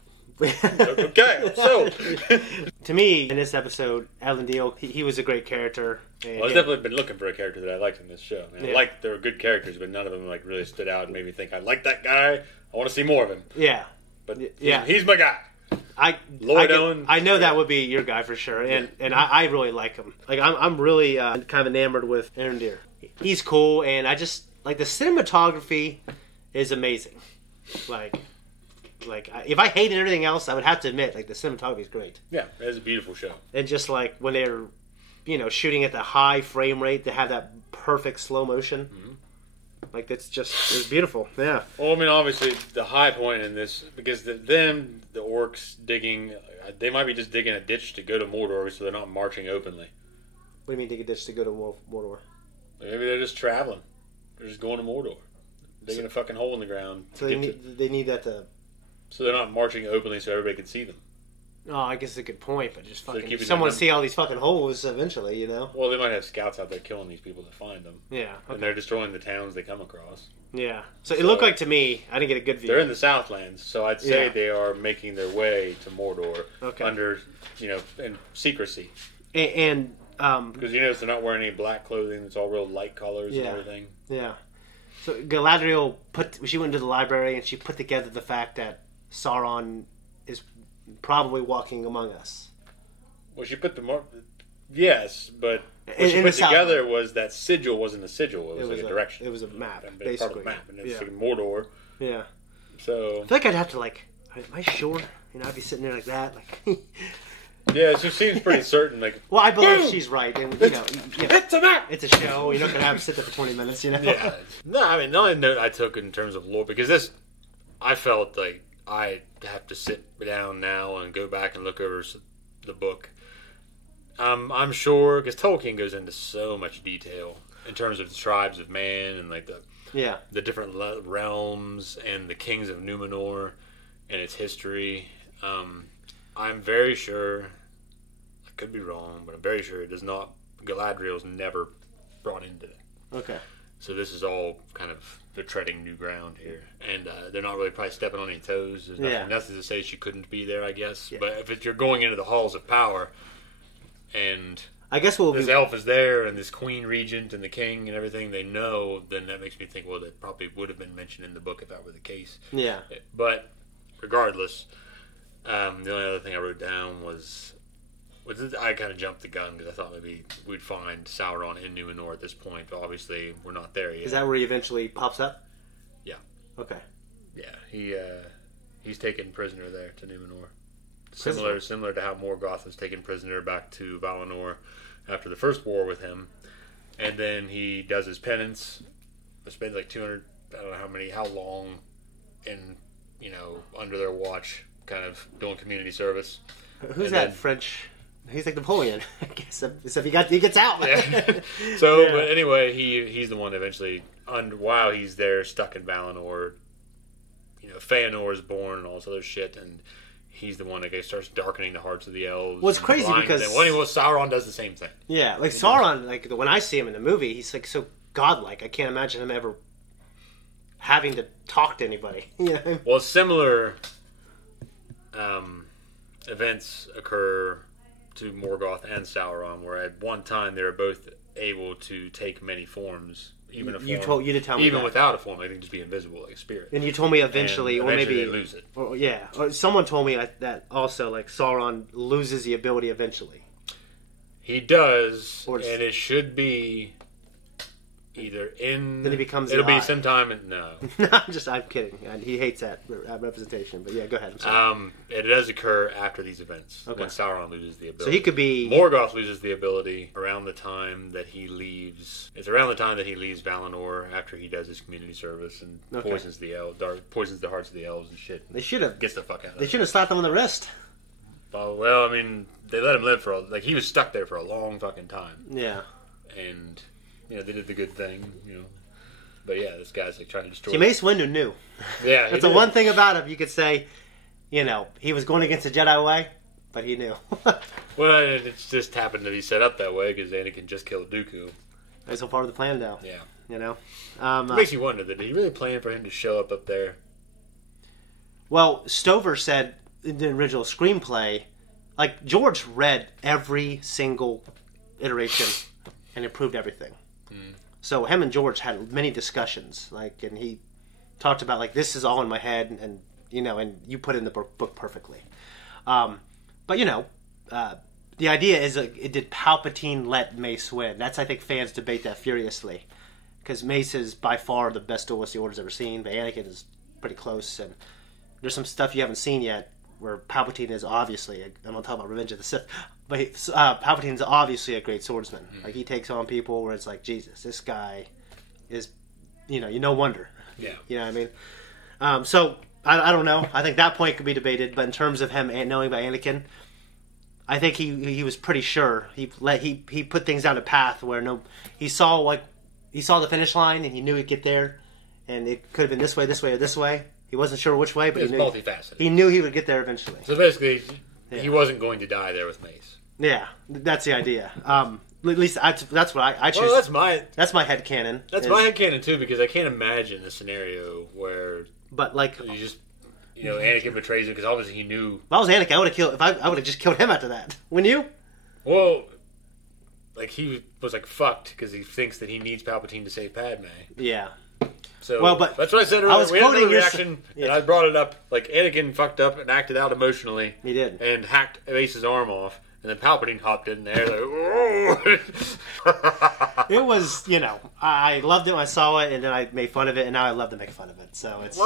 okay, so to me, in this episode, Elendil, he was a great character. And I've definitely been looking for a character that I liked in this show. And I liked there were good characters, but none of them like really stood out and made me think I like that guy. I want to see more of him. Yeah, but he's my guy. I know that would be your guy for sure, and I really like him. Like I'm really kind of enamored with Elendil. He's cool, and I just like the cinematography is amazing. Like if I hated everything else, I would have to admit, like the cinematography is great. Yeah, it's a beautiful show. And just like when they're, shooting at the high frame rate to have that perfect slow motion, like it's beautiful. Yeah. Well, I mean, obviously the high point in this because the orcs digging, they might be just digging a ditch to go to Mordor, so they're not marching openly. What do you mean dig a ditch to go to Mordor? Maybe they're just traveling. They're just going to Mordor, digging a fucking hole in the ground. So they need that to. So they're not marching openly so everybody can see them. Oh, I guess it's a good point, but just fucking someone see all these fucking holes eventually, Well, they might have scouts out there killing these people to find them. Yeah. Okay. And they're destroying the towns they come across. Yeah. So it looked like to me, I didn't get a good view. They're in the Southlands, so I'd say they are making their way to Mordor under, in secrecy. And because you notice they're not wearing any black clothing, it's all real light colors and everything. Yeah. So Galadriel she went into the library and she put together the fact that Sauron is probably walking among us. Well, she put yes, but what she put together was that sigil wasn't a sigil; it was like a direction. It was a map, basically. A map, and it's like Mordor. Yeah. So I feel like I'd have to am I sure? I'd be sitting there like that, like. Yeah, she seems pretty certain. Like, well, I believe she's right, and it's a map. It's a show. You're not gonna have to sit there for 20 minutes, Yeah. No, I mean, the only note I took in terms of lore because this, I felt like I have to sit down now and go back and look over the book. I'm sure because Tolkien goes into so much detail in terms of the tribes of man and like the different realms and the kings of Numenor and its history. I'm very sure, I could be wrong, but I'm very sure it does not. Galadriel's never brought into it. Okay. So this is all kind of they're treading new ground here, and they're not really probably stepping on any toes. There's nothing to say she couldn't be there, I guess. Yeah. But if you're going into the halls of power, and I guess this elf is there, and this queen regent, and the king, and everything they know, then that makes me think, well, that probably would have been mentioned in the book if that were the case. Yeah. But regardless, the only other thing I wrote down was I kind of jumped the gun because I thought maybe we'd find Sauron in Numenor at this point, but obviously we're not there yet. Is that where he eventually pops up? Yeah. Okay. Yeah, he's taken prisoner there to Numenor. Similar to how Morgoth was taken prisoner back to Valinor after the first war with him, and then he does his penance. Spends like 200, I don't know how long, in under their watch, kind of doing community service. Who's that French? He's like Napoleon, I guess. Except he gets out. Yeah. So, but anyway, he's the one eventually. While he's there, stuck in Valinor, Feanor is born and all this other shit, and he's the one that starts darkening the hearts of the elves. Well, it's crazy because Sauron does the same thing. Yeah, like Sauron, like when I see him in the movie, he's like so godlike. I can't imagine him ever having to talk to anybody. Well, similar events occur to Morgoth and Sauron, where at one time they were both able to take many forms, even you did tell me even that. Without a form, they can just be invisible like a spirit. And you told me eventually or maybe they lose it. Or someone told me that also, like Sauron loses the ability eventually. He does, and it should be Either in... Then he becomes It'll the be Eye. sometime... No. I'm kidding. And he hates that representation. But yeah, go ahead. It does occur after these events. Okay. When Sauron loses the ability. So he could be... Morgoth loses the ability around the time that he leaves... It's around the time that he leaves Valinor after he does his community service and poisons the poisons the hearts of the elves and shit. They should have... Gets the fuck out of They should have slapped him on the wrist. Well, I mean, they let him live for... he was stuck there for a long fucking time. Yeah. And... they did the good thing, But yeah, this guy's like trying to destroy... See, Mace Windu knew. Yeah, that's the one thing about him. You could say, he was going against the Jedi way, but he knew. Well, it just happened to be set up that way because Anakin just killed Dooku. That's all part of the plan, though. Yeah. It makes you wonder, did he really plan for him to show up there? Well, Stover said in the original screenplay, like, George read every single iteration and improved everything. So him and George had many discussions, and he talked about, this is all in my head, and you put it in the book perfectly. But the idea is, did Palpatine let Mace win? That's, I think, fans debate that furiously. Because Mace is by far the best duelist the Order's ever seen, but Anakin is pretty close, and there's some stuff you haven't seen yet where Palpatine is obviously, I'm going to talk about Revenge of the Sith, but Palpatine's obviously a great swordsman. He takes on people where it's like, Jesus, this guy is, no wonder. Yeah. You know what I mean? So, I don't know. I think that point could be debated, but in terms of him knowing about Anakin, I think he was pretty sure. He put things down a path where he saw the finish line and he knew he'd get there, and it could have been this way, or this way. He wasn't sure which way, but he knew multifaceted. He knew he would get there eventually. So basically, he wasn't going to die there with Mace. Yeah, that's the idea. At least that's what I choose. Well, that's my headcanon. That's my headcanon too, because I can't imagine a scenario where. But you just, Anakin betrays him because obviously he knew. If I was Anakin, I would have killed. I would have just killed him after that. Wouldn't you? Well, he was fucked because he thinks that he needs Palpatine to save Padme. Yeah. So but that's what I said earlier. We had another reaction, and I brought it up. Anakin fucked up and acted out emotionally. He did. And hacked Mace's arm off. And then Palpatine hopped in there It was, I loved it when I saw it, and then I made fun of it, and now I love to make fun of it. So it's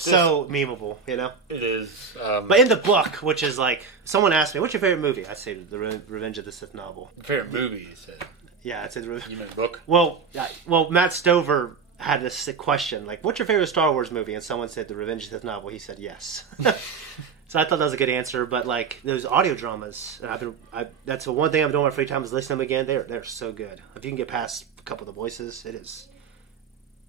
so memeable, It is. But in the book, which is someone asked me, what's your favorite movie? I'd say the Revenge of the Sith novel. Favorite movie, you said? Yeah, I'd say the You meant book? Well, Matt Stover had this question, what's your favorite Star Wars movie? And someone said the Revenge of the Sith novel. He said yes. So I thought that was a good answer. But those audio dramas, and that's the one thing I'm doing in my free time is listening to them again. They're so good. If you can get past a couple of the voices, it is.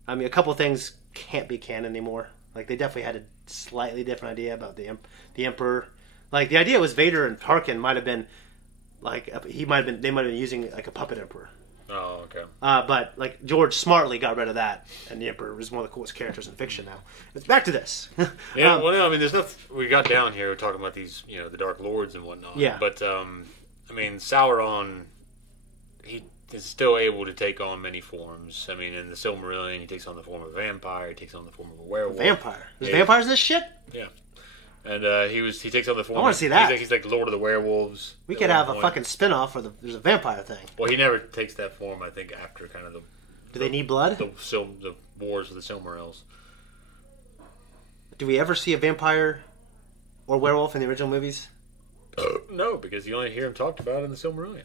I mean, a couple of things can't be canon anymore. They definitely had a slightly different idea about the Emperor. The idea was Vader and Tarkin might have been they might have been using a puppet Emperor. Oh, okay. But George smartly got rid of that, and the Emperor is one of the coolest characters in fiction now. It's back to this. Yeah, there's stuff we got down here talking about these, the Dark Lords and whatnot. Yeah. But Sauron, he is still able to take on many forms. In the Silmarillion, he takes on the form of a vampire. He takes on the form of a werewolf. Vampire? There's vampires in this shit? Yeah. And he takes on the form. I want to see that. He's like Lord of the Werewolves. We could have a fucking spin-off where there's a vampire thing. Well, he never takes that form. I think after kind of the. Do they need blood? The wars of the Silmarils. Do we ever see a vampire or werewolf in the original movies? No, because you only hear him talked about in the Silmarillion.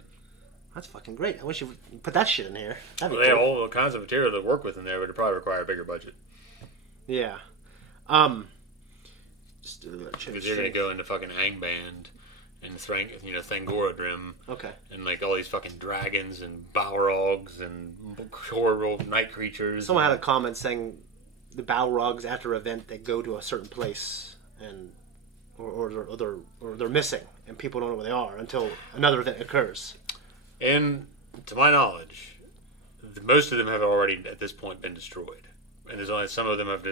That's fucking great. I wish you would put that shit in here. That'd be they cool. have all kinds of material to work with in there, but it probably require a bigger budget. Yeah. Because you're going to go into fucking Angband and Thangorodrim. Okay. And all these fucking dragons and Balrogs and horrible night creatures. Someone had a comment saying the Balrogs after an event they go to a certain place and or they're missing and people don't know where they are until another event occurs. And to my knowledge, most of them have already at this point been destroyed. And there's only some of them have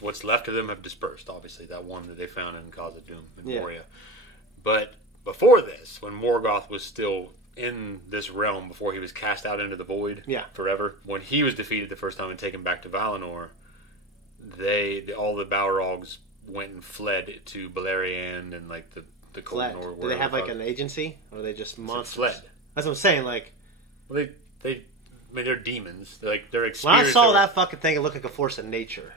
what's left of them have dispersed. Obviously, that one that they found in Khazad-dûm in Moria. But before this, when Morgoth was still in this realm, before he was cast out into the void forever, when he was defeated the first time and taken back to Valinor, all the Balrogs went and fled to Beleriand and the Cold. Do they have an agency, or are they just monsters? Fled. That's what I'm saying. Well, I mean, they're demons. They're experienced. When I saw that fucking thing, it looked like a force of nature.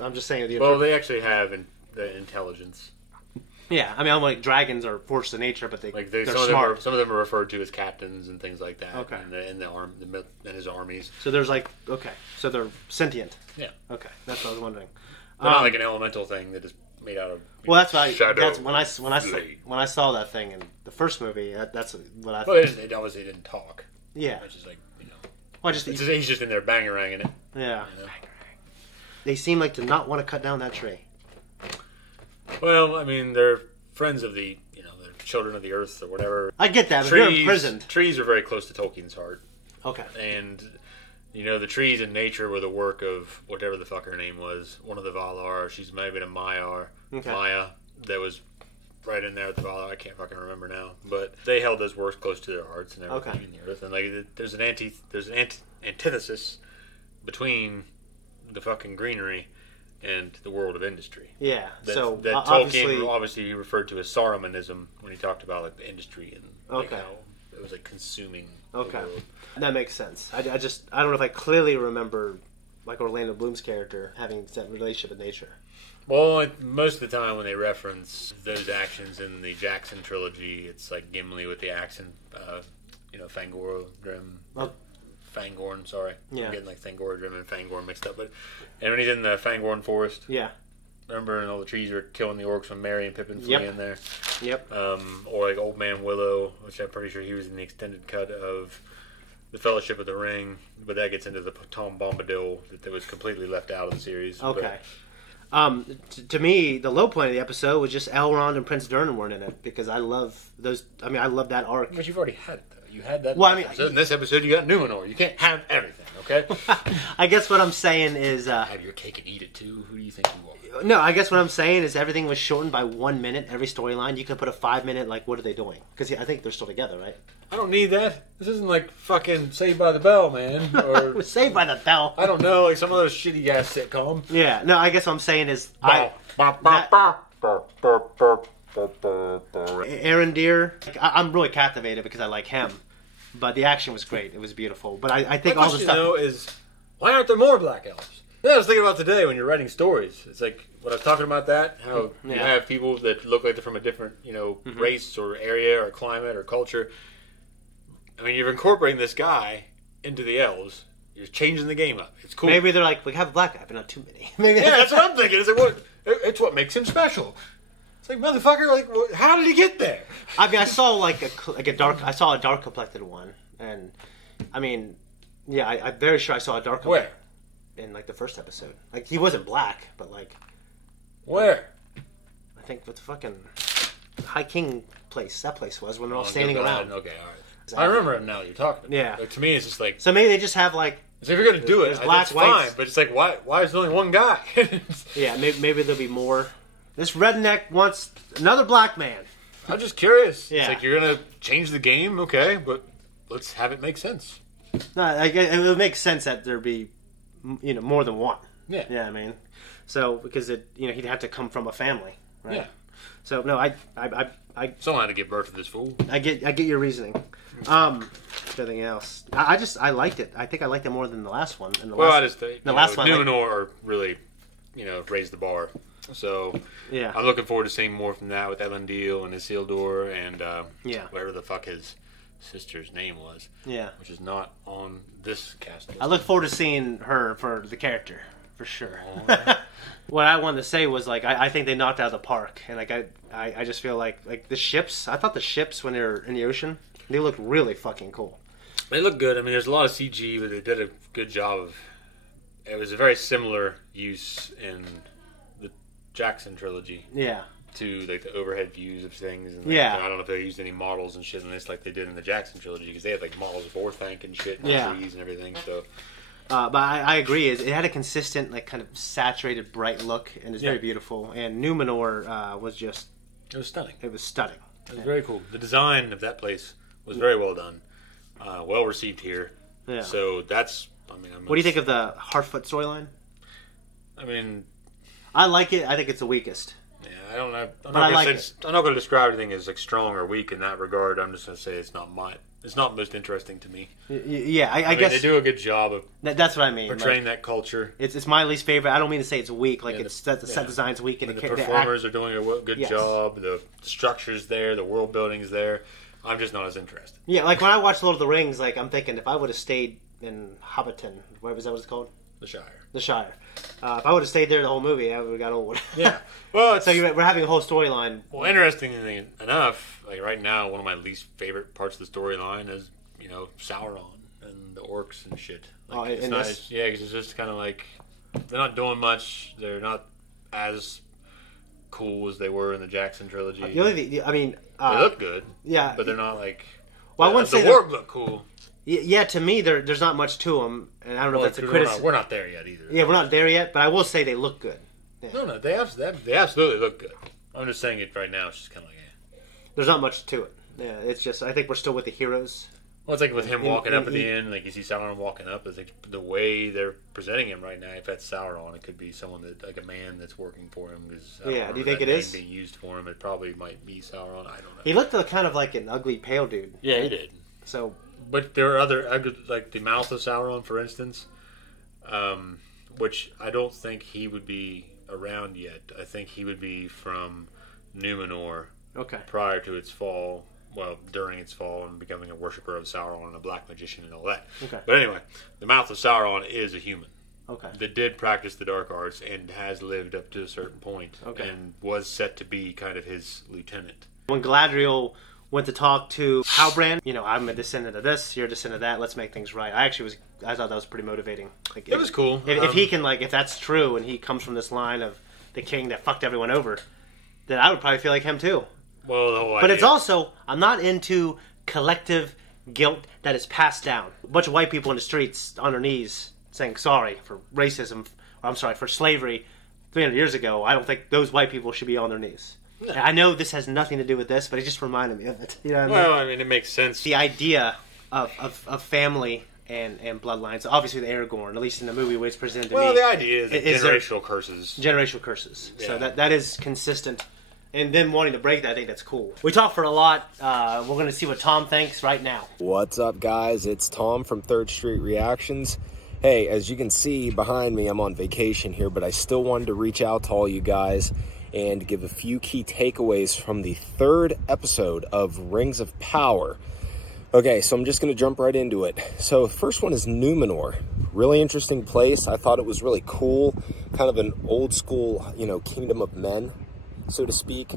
I'm just saying. Well, they actually have the intelligence. Yeah, I mean, I'm like dragons are force of nature, but they're smart. Some of them are referred to as captains and things like that. Okay. In his armies. So there's so they're sentient. Yeah. Okay, that's what I was wondering. They're not like an elemental thing that is made out of. Well, that's why. Shadow. That's when I saw that thing in the first movie. That's what I. Well, they obviously didn't talk. Yeah. Which is Well, he's just in there banging it. Yeah. You know? They seem like to not want to cut down that tree. Well, I mean, they're friends of they're children of the earth or whatever. I get that, but they're imprisoned. Trees are very close to Tolkien's heart. Okay. And, the trees in nature were the work of whatever the fuck her name was. One of the Valar. She's maybe a Maiar. Okay. Maya. That was right in there with the Valar. I can't fucking remember now. But they held those works close to their hearts and everything in the earth. And, there's an antithesis between the fucking greenery and the world of industry. Yeah. That Tolkien obviously referred to as Sarumanism when he talked about the industry and how it was consuming. Okay, that makes sense. I don't know if I clearly remember Orlando Bloom's character having that relationship with nature. Well, most of the time when they reference those actions in the Jackson trilogy, it's like Gimli with the axe and Fangorn, sorry. Yeah. I'm getting Thangorodrim and Fangorn mixed up. And when he's in the Fangorn forest. Yeah. Remember, and all the trees were killing the orcs when Merry and Pippin flee in there. Yep. Or Old Man Willow, which I'm pretty sure he was in the extended cut of the Fellowship of the Ring. But that gets into the Tom Bombadil that was completely left out of the series. Okay. To me, the low point of the episode was just Elrond and Prince Durin weren't in it because I love those. I mean, I love that arc. But you've already had it, though. You had that. Well, in this episode, you got Numenor. You can't have everything, okay? I guess what I'm saying is... have your cake and eat it, too? Who do you think you are? No, I guess what I'm saying is everything was shortened by 1 minute, every storyline. You could put a 5 minute, what are they doing? Because I think they're still together, right? I don't need that. This isn't fucking Saved by the Bell, man. Or Saved by the Bell. I don't know, some of those shitty ass sitcom. Yeah, no, I guess what I'm saying is... Arondir, I'm really captivated because I like him. But the action was great. It was beautiful. But I think all the stuff... is, why aren't there more Black Elves? Yeah, I was thinking about today when you're writing stories. It's when I was talking about that, how you have people that look like they're from a different, race or area or climate or culture. I mean, you're incorporating this guy into the elves. You're changing the game up. It's cool. Maybe they're we have a black guy, but not too many. Yeah, that's what I'm thinking. It's what makes him special. It's motherfucker, how did he get there? I mean, I saw I saw a dark complected one, and I mean, yeah, I'm very sure I saw a dark complected in the first episode. He wasn't black, but where? I think the fucking High King place. That place was when they're all standing around. Okay, all right. Exactly. I remember him now that you're talking about. Yeah. To me, it's just so maybe they just have So if you're gonna do it, black, it's fine. But it's why is there only one guy? Yeah, maybe there'll be more. This redneck wants another black man. I'm just curious. Yeah. It's you're going to change the game, okay, but let's have it make sense. No, it would make sense that there be, more than one. Yeah. Yeah, I mean, so because he'd have to come from a family, right? Yeah. So no, I someone had to give birth to this fool. I get your reasoning. Everything else, I liked it. I think I liked it more than the last one. And the last one, Numenor really, raised the bar. So yeah, I'm looking forward to seeing more from that with Elendil and Isildur and whatever the fuck his sister's name was. Yeah, which is not on this cast list. I look forward to seeing her for the character for sure. What I wanted to say was I think they knocked out of the park, and I just feel like the ships. I thought the ships when they were in the ocean, they looked really fucking cool. They look good. I mean, there's a lot of CG, but they did a good job of. It was a very similar use in the Jackson trilogy. Yeah. To the overhead views of things. And yeah. I don't know if they used any models and shit in this like they did in the Jackson trilogy because they had models of Orthanc and shit and trees and everything. So. But I agree. It had a consistent, kind of saturated, bright look, and it's very beautiful. And Numenor was just... It was stunning. It was stunning. It was very cool. The design of that place was very well done. Well received here. Yeah. So that's... What do you think of the Harfoot storyline? I mean... I like it. I think it's the weakest. Yeah, I don't know. But I like it. I'm not going to describe anything as like strong or weak in that regard. I'm just going to say it's not most interesting to me. Yeah, I mean, guess they do a good job of that's what I mean. Portraying that culture. It's my least favorite. I don't mean to say it's weak. Like the set design's weak, and the performers are doing a good job. The structure's there. The world building's there. I'm just not as interested. Yeah, like when I watched Lord of the Rings, like I'm thinking if I would have stayed in Hobbiton, what was that? What it's called? The Shire. The Shire. If I would have stayed there the whole movie, I would have got old. Yeah. Well, so we're having a whole storyline. Well, interestingly enough, like right now, one of my least favorite parts of the storyline is Sauron and the orcs and shit. Like, it's nice. Yeah, because it's just kind of like they're not doing much. They're not as cool as they were in the Jackson trilogy. The only thing, I mean, they look good. Yeah, but they're not like. Well, I wouldn't say the orcs look cool. Yeah, to me, there's not much to them, and I don't know if that's a criticism. We're not there yet either. Yeah, we're not there yet, but I will say they look good. Yeah. No, they absolutely look good. I'm just saying it right now. It's just kind of like, There's not much to it. Yeah, it's just I think we're still with the heroes. Well, it's like with him walking up at the end, like you see Sauron walking up. It's like the way they're presenting him right now. If that's Sauron, it could be someone like a man that's working for him. Do you think it is being used for him? It probably might be Sauron. I don't know. He looked kind of like an ugly, pale dude. Yeah, he did. So. But there are other, like the mouth of Sauron, for instance, which I don't think he would be around yet. I think he would be from Numenor prior to its fall, well, during its fall and becoming a worshiper of Sauron and a black magician and all that. Okay. But anyway, the mouth of Sauron is a human. Okay. That did practice the dark arts and has lived up to a certain point and was set to be kind of his lieutenant. When Galadriel went to talk to Halbrand, I'm a descendant of this, you're a descendant of that, let's make things right. I thought that was pretty motivating. Like, it was cool. If he can, if that's true, and he comes from this line of the king that fucked everyone over, then I would probably feel like him too. Well, the whole but idea. It's also, I'm not into collective guilt that is passed down. A bunch of white people in the streets on their knees saying sorry for racism, or I'm sorry, for slavery 300 years ago. I don't think those white people should be on their knees. No. I know this has nothing to do with this, but it just reminded me of it. You know what I mean? It makes sense. The idea of family and bloodlines, obviously the Aragorn, at least in the movie where it's presented to me. Well, the idea is generational curses. Generational curses. Yeah. So that is consistent. And them wanting to break that, I think that's cool. We talked for a lot. We're going to see what Tom thinks right now. What's up, guys? It's Tom from 3rd Street Reactions. Hey, as you can see behind me, I'm on vacation here, but I still wanted to reach out to all you guys and give a few key takeaways from the 3rd episode of Rings of Power. Okay, so I'm just going to jump right into it. So the first one is Numenor. Really interesting place. I thought it was really cool. Kind of an old school, kingdom of men, so to speak.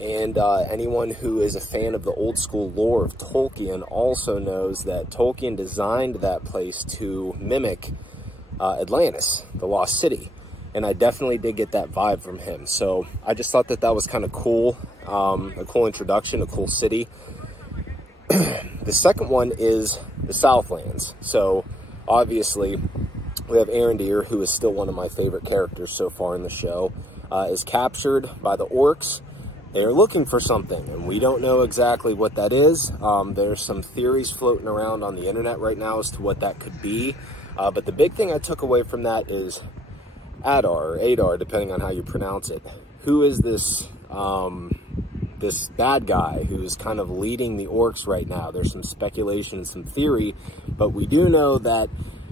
And anyone who is a fan of the old school lore of Tolkien also knows that Tolkien designed that place to mimic Atlantis, the Lost City. And I definitely did get that vibe from him. So I just thought that was kind of cool. A cool introduction, a cool city. The second one is the Southlands. So obviously we have Arondir, who is still one of my favorite characters so far in the show, is captured by the Orcs. They are looking for something, and we don't know exactly what that is. There's some theories floating around on the internet right now as to what that could be. But the big thing I took away from that is Adar, or Adar, depending on how you pronounce it. Who is this this bad guy who's kind of leading the orcs right now? There's some speculation, some theory, but we do know that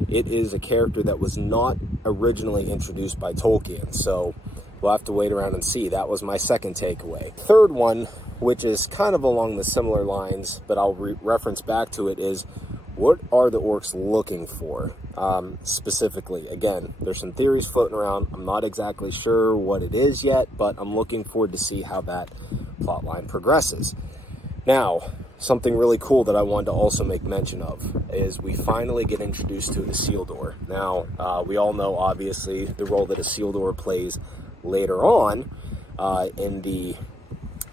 it is a character that was not originally introduced by Tolkien. So we'll have to wait around and see. That was my second takeaway. Third one, which is kind of along the similar lines, but I'll reference back to it, is what are the orcs looking for? Specifically, again, there's some theories floating around. I'm not exactly sure what it is yet, but I'm looking forward to see how that plotline progresses. Now, something really cool that I wanted to also make mention of is we finally get introduced to the Isildur. Now, we all know, obviously, the role that Isildur plays later on in the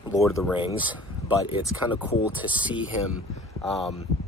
Lord of the Rings, but it's kind of cool to see him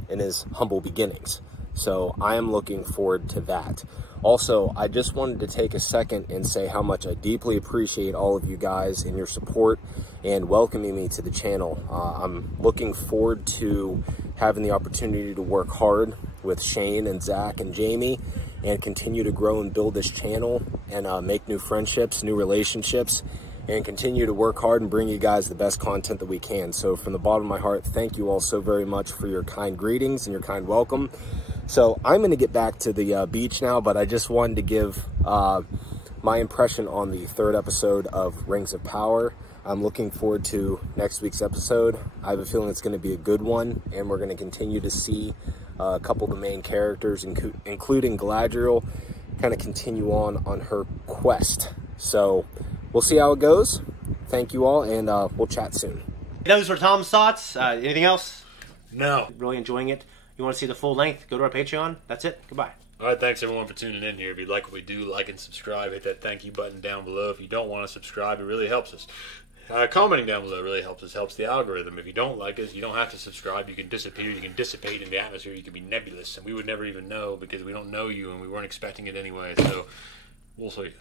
in his humble beginnings. So I am looking forward to that. Also, I just wanted to take a second and say how much I deeply appreciate all of you guys and your support and welcoming me to the channel. I'm looking forward to having the opportunity to work hard with Shane and Zakk and Jamie and continue to grow and build this channel and make new friendships, new relationships, and continue to work hard and bring you guys the best content that we can. So from the bottom of my heart, thank you all so very much for your kind greetings and your kind welcome. So I'm going to get back to the beach now, but I just wanted to give my impression on the 3rd episode of Rings of Power. I'm looking forward to next week's episode. I have a feeling it's going to be a good one, and we're going to continue to see a couple of the main characters, including Galadriel, kind of continue on her quest. So we'll see how it goes. Thank you all, and we'll chat soon. Those were Tom's thoughts. Anything else? No. Really enjoying it. You want to see the full length? Go to our Patreon. That's it. Goodbye. All right, thanks everyone for tuning in here. If you like what we do, like and subscribe. Hit that thank you button down below. If you don't want to subscribe, it really helps us. Commenting down below really helps us, helps the algorithm. If you don't like us, you don't have to subscribe. You can disappear, you can dissipate in the atmosphere, you can be nebulous, and we would never even know because we don't know you and we weren't expecting it anyway. So, we'll see you.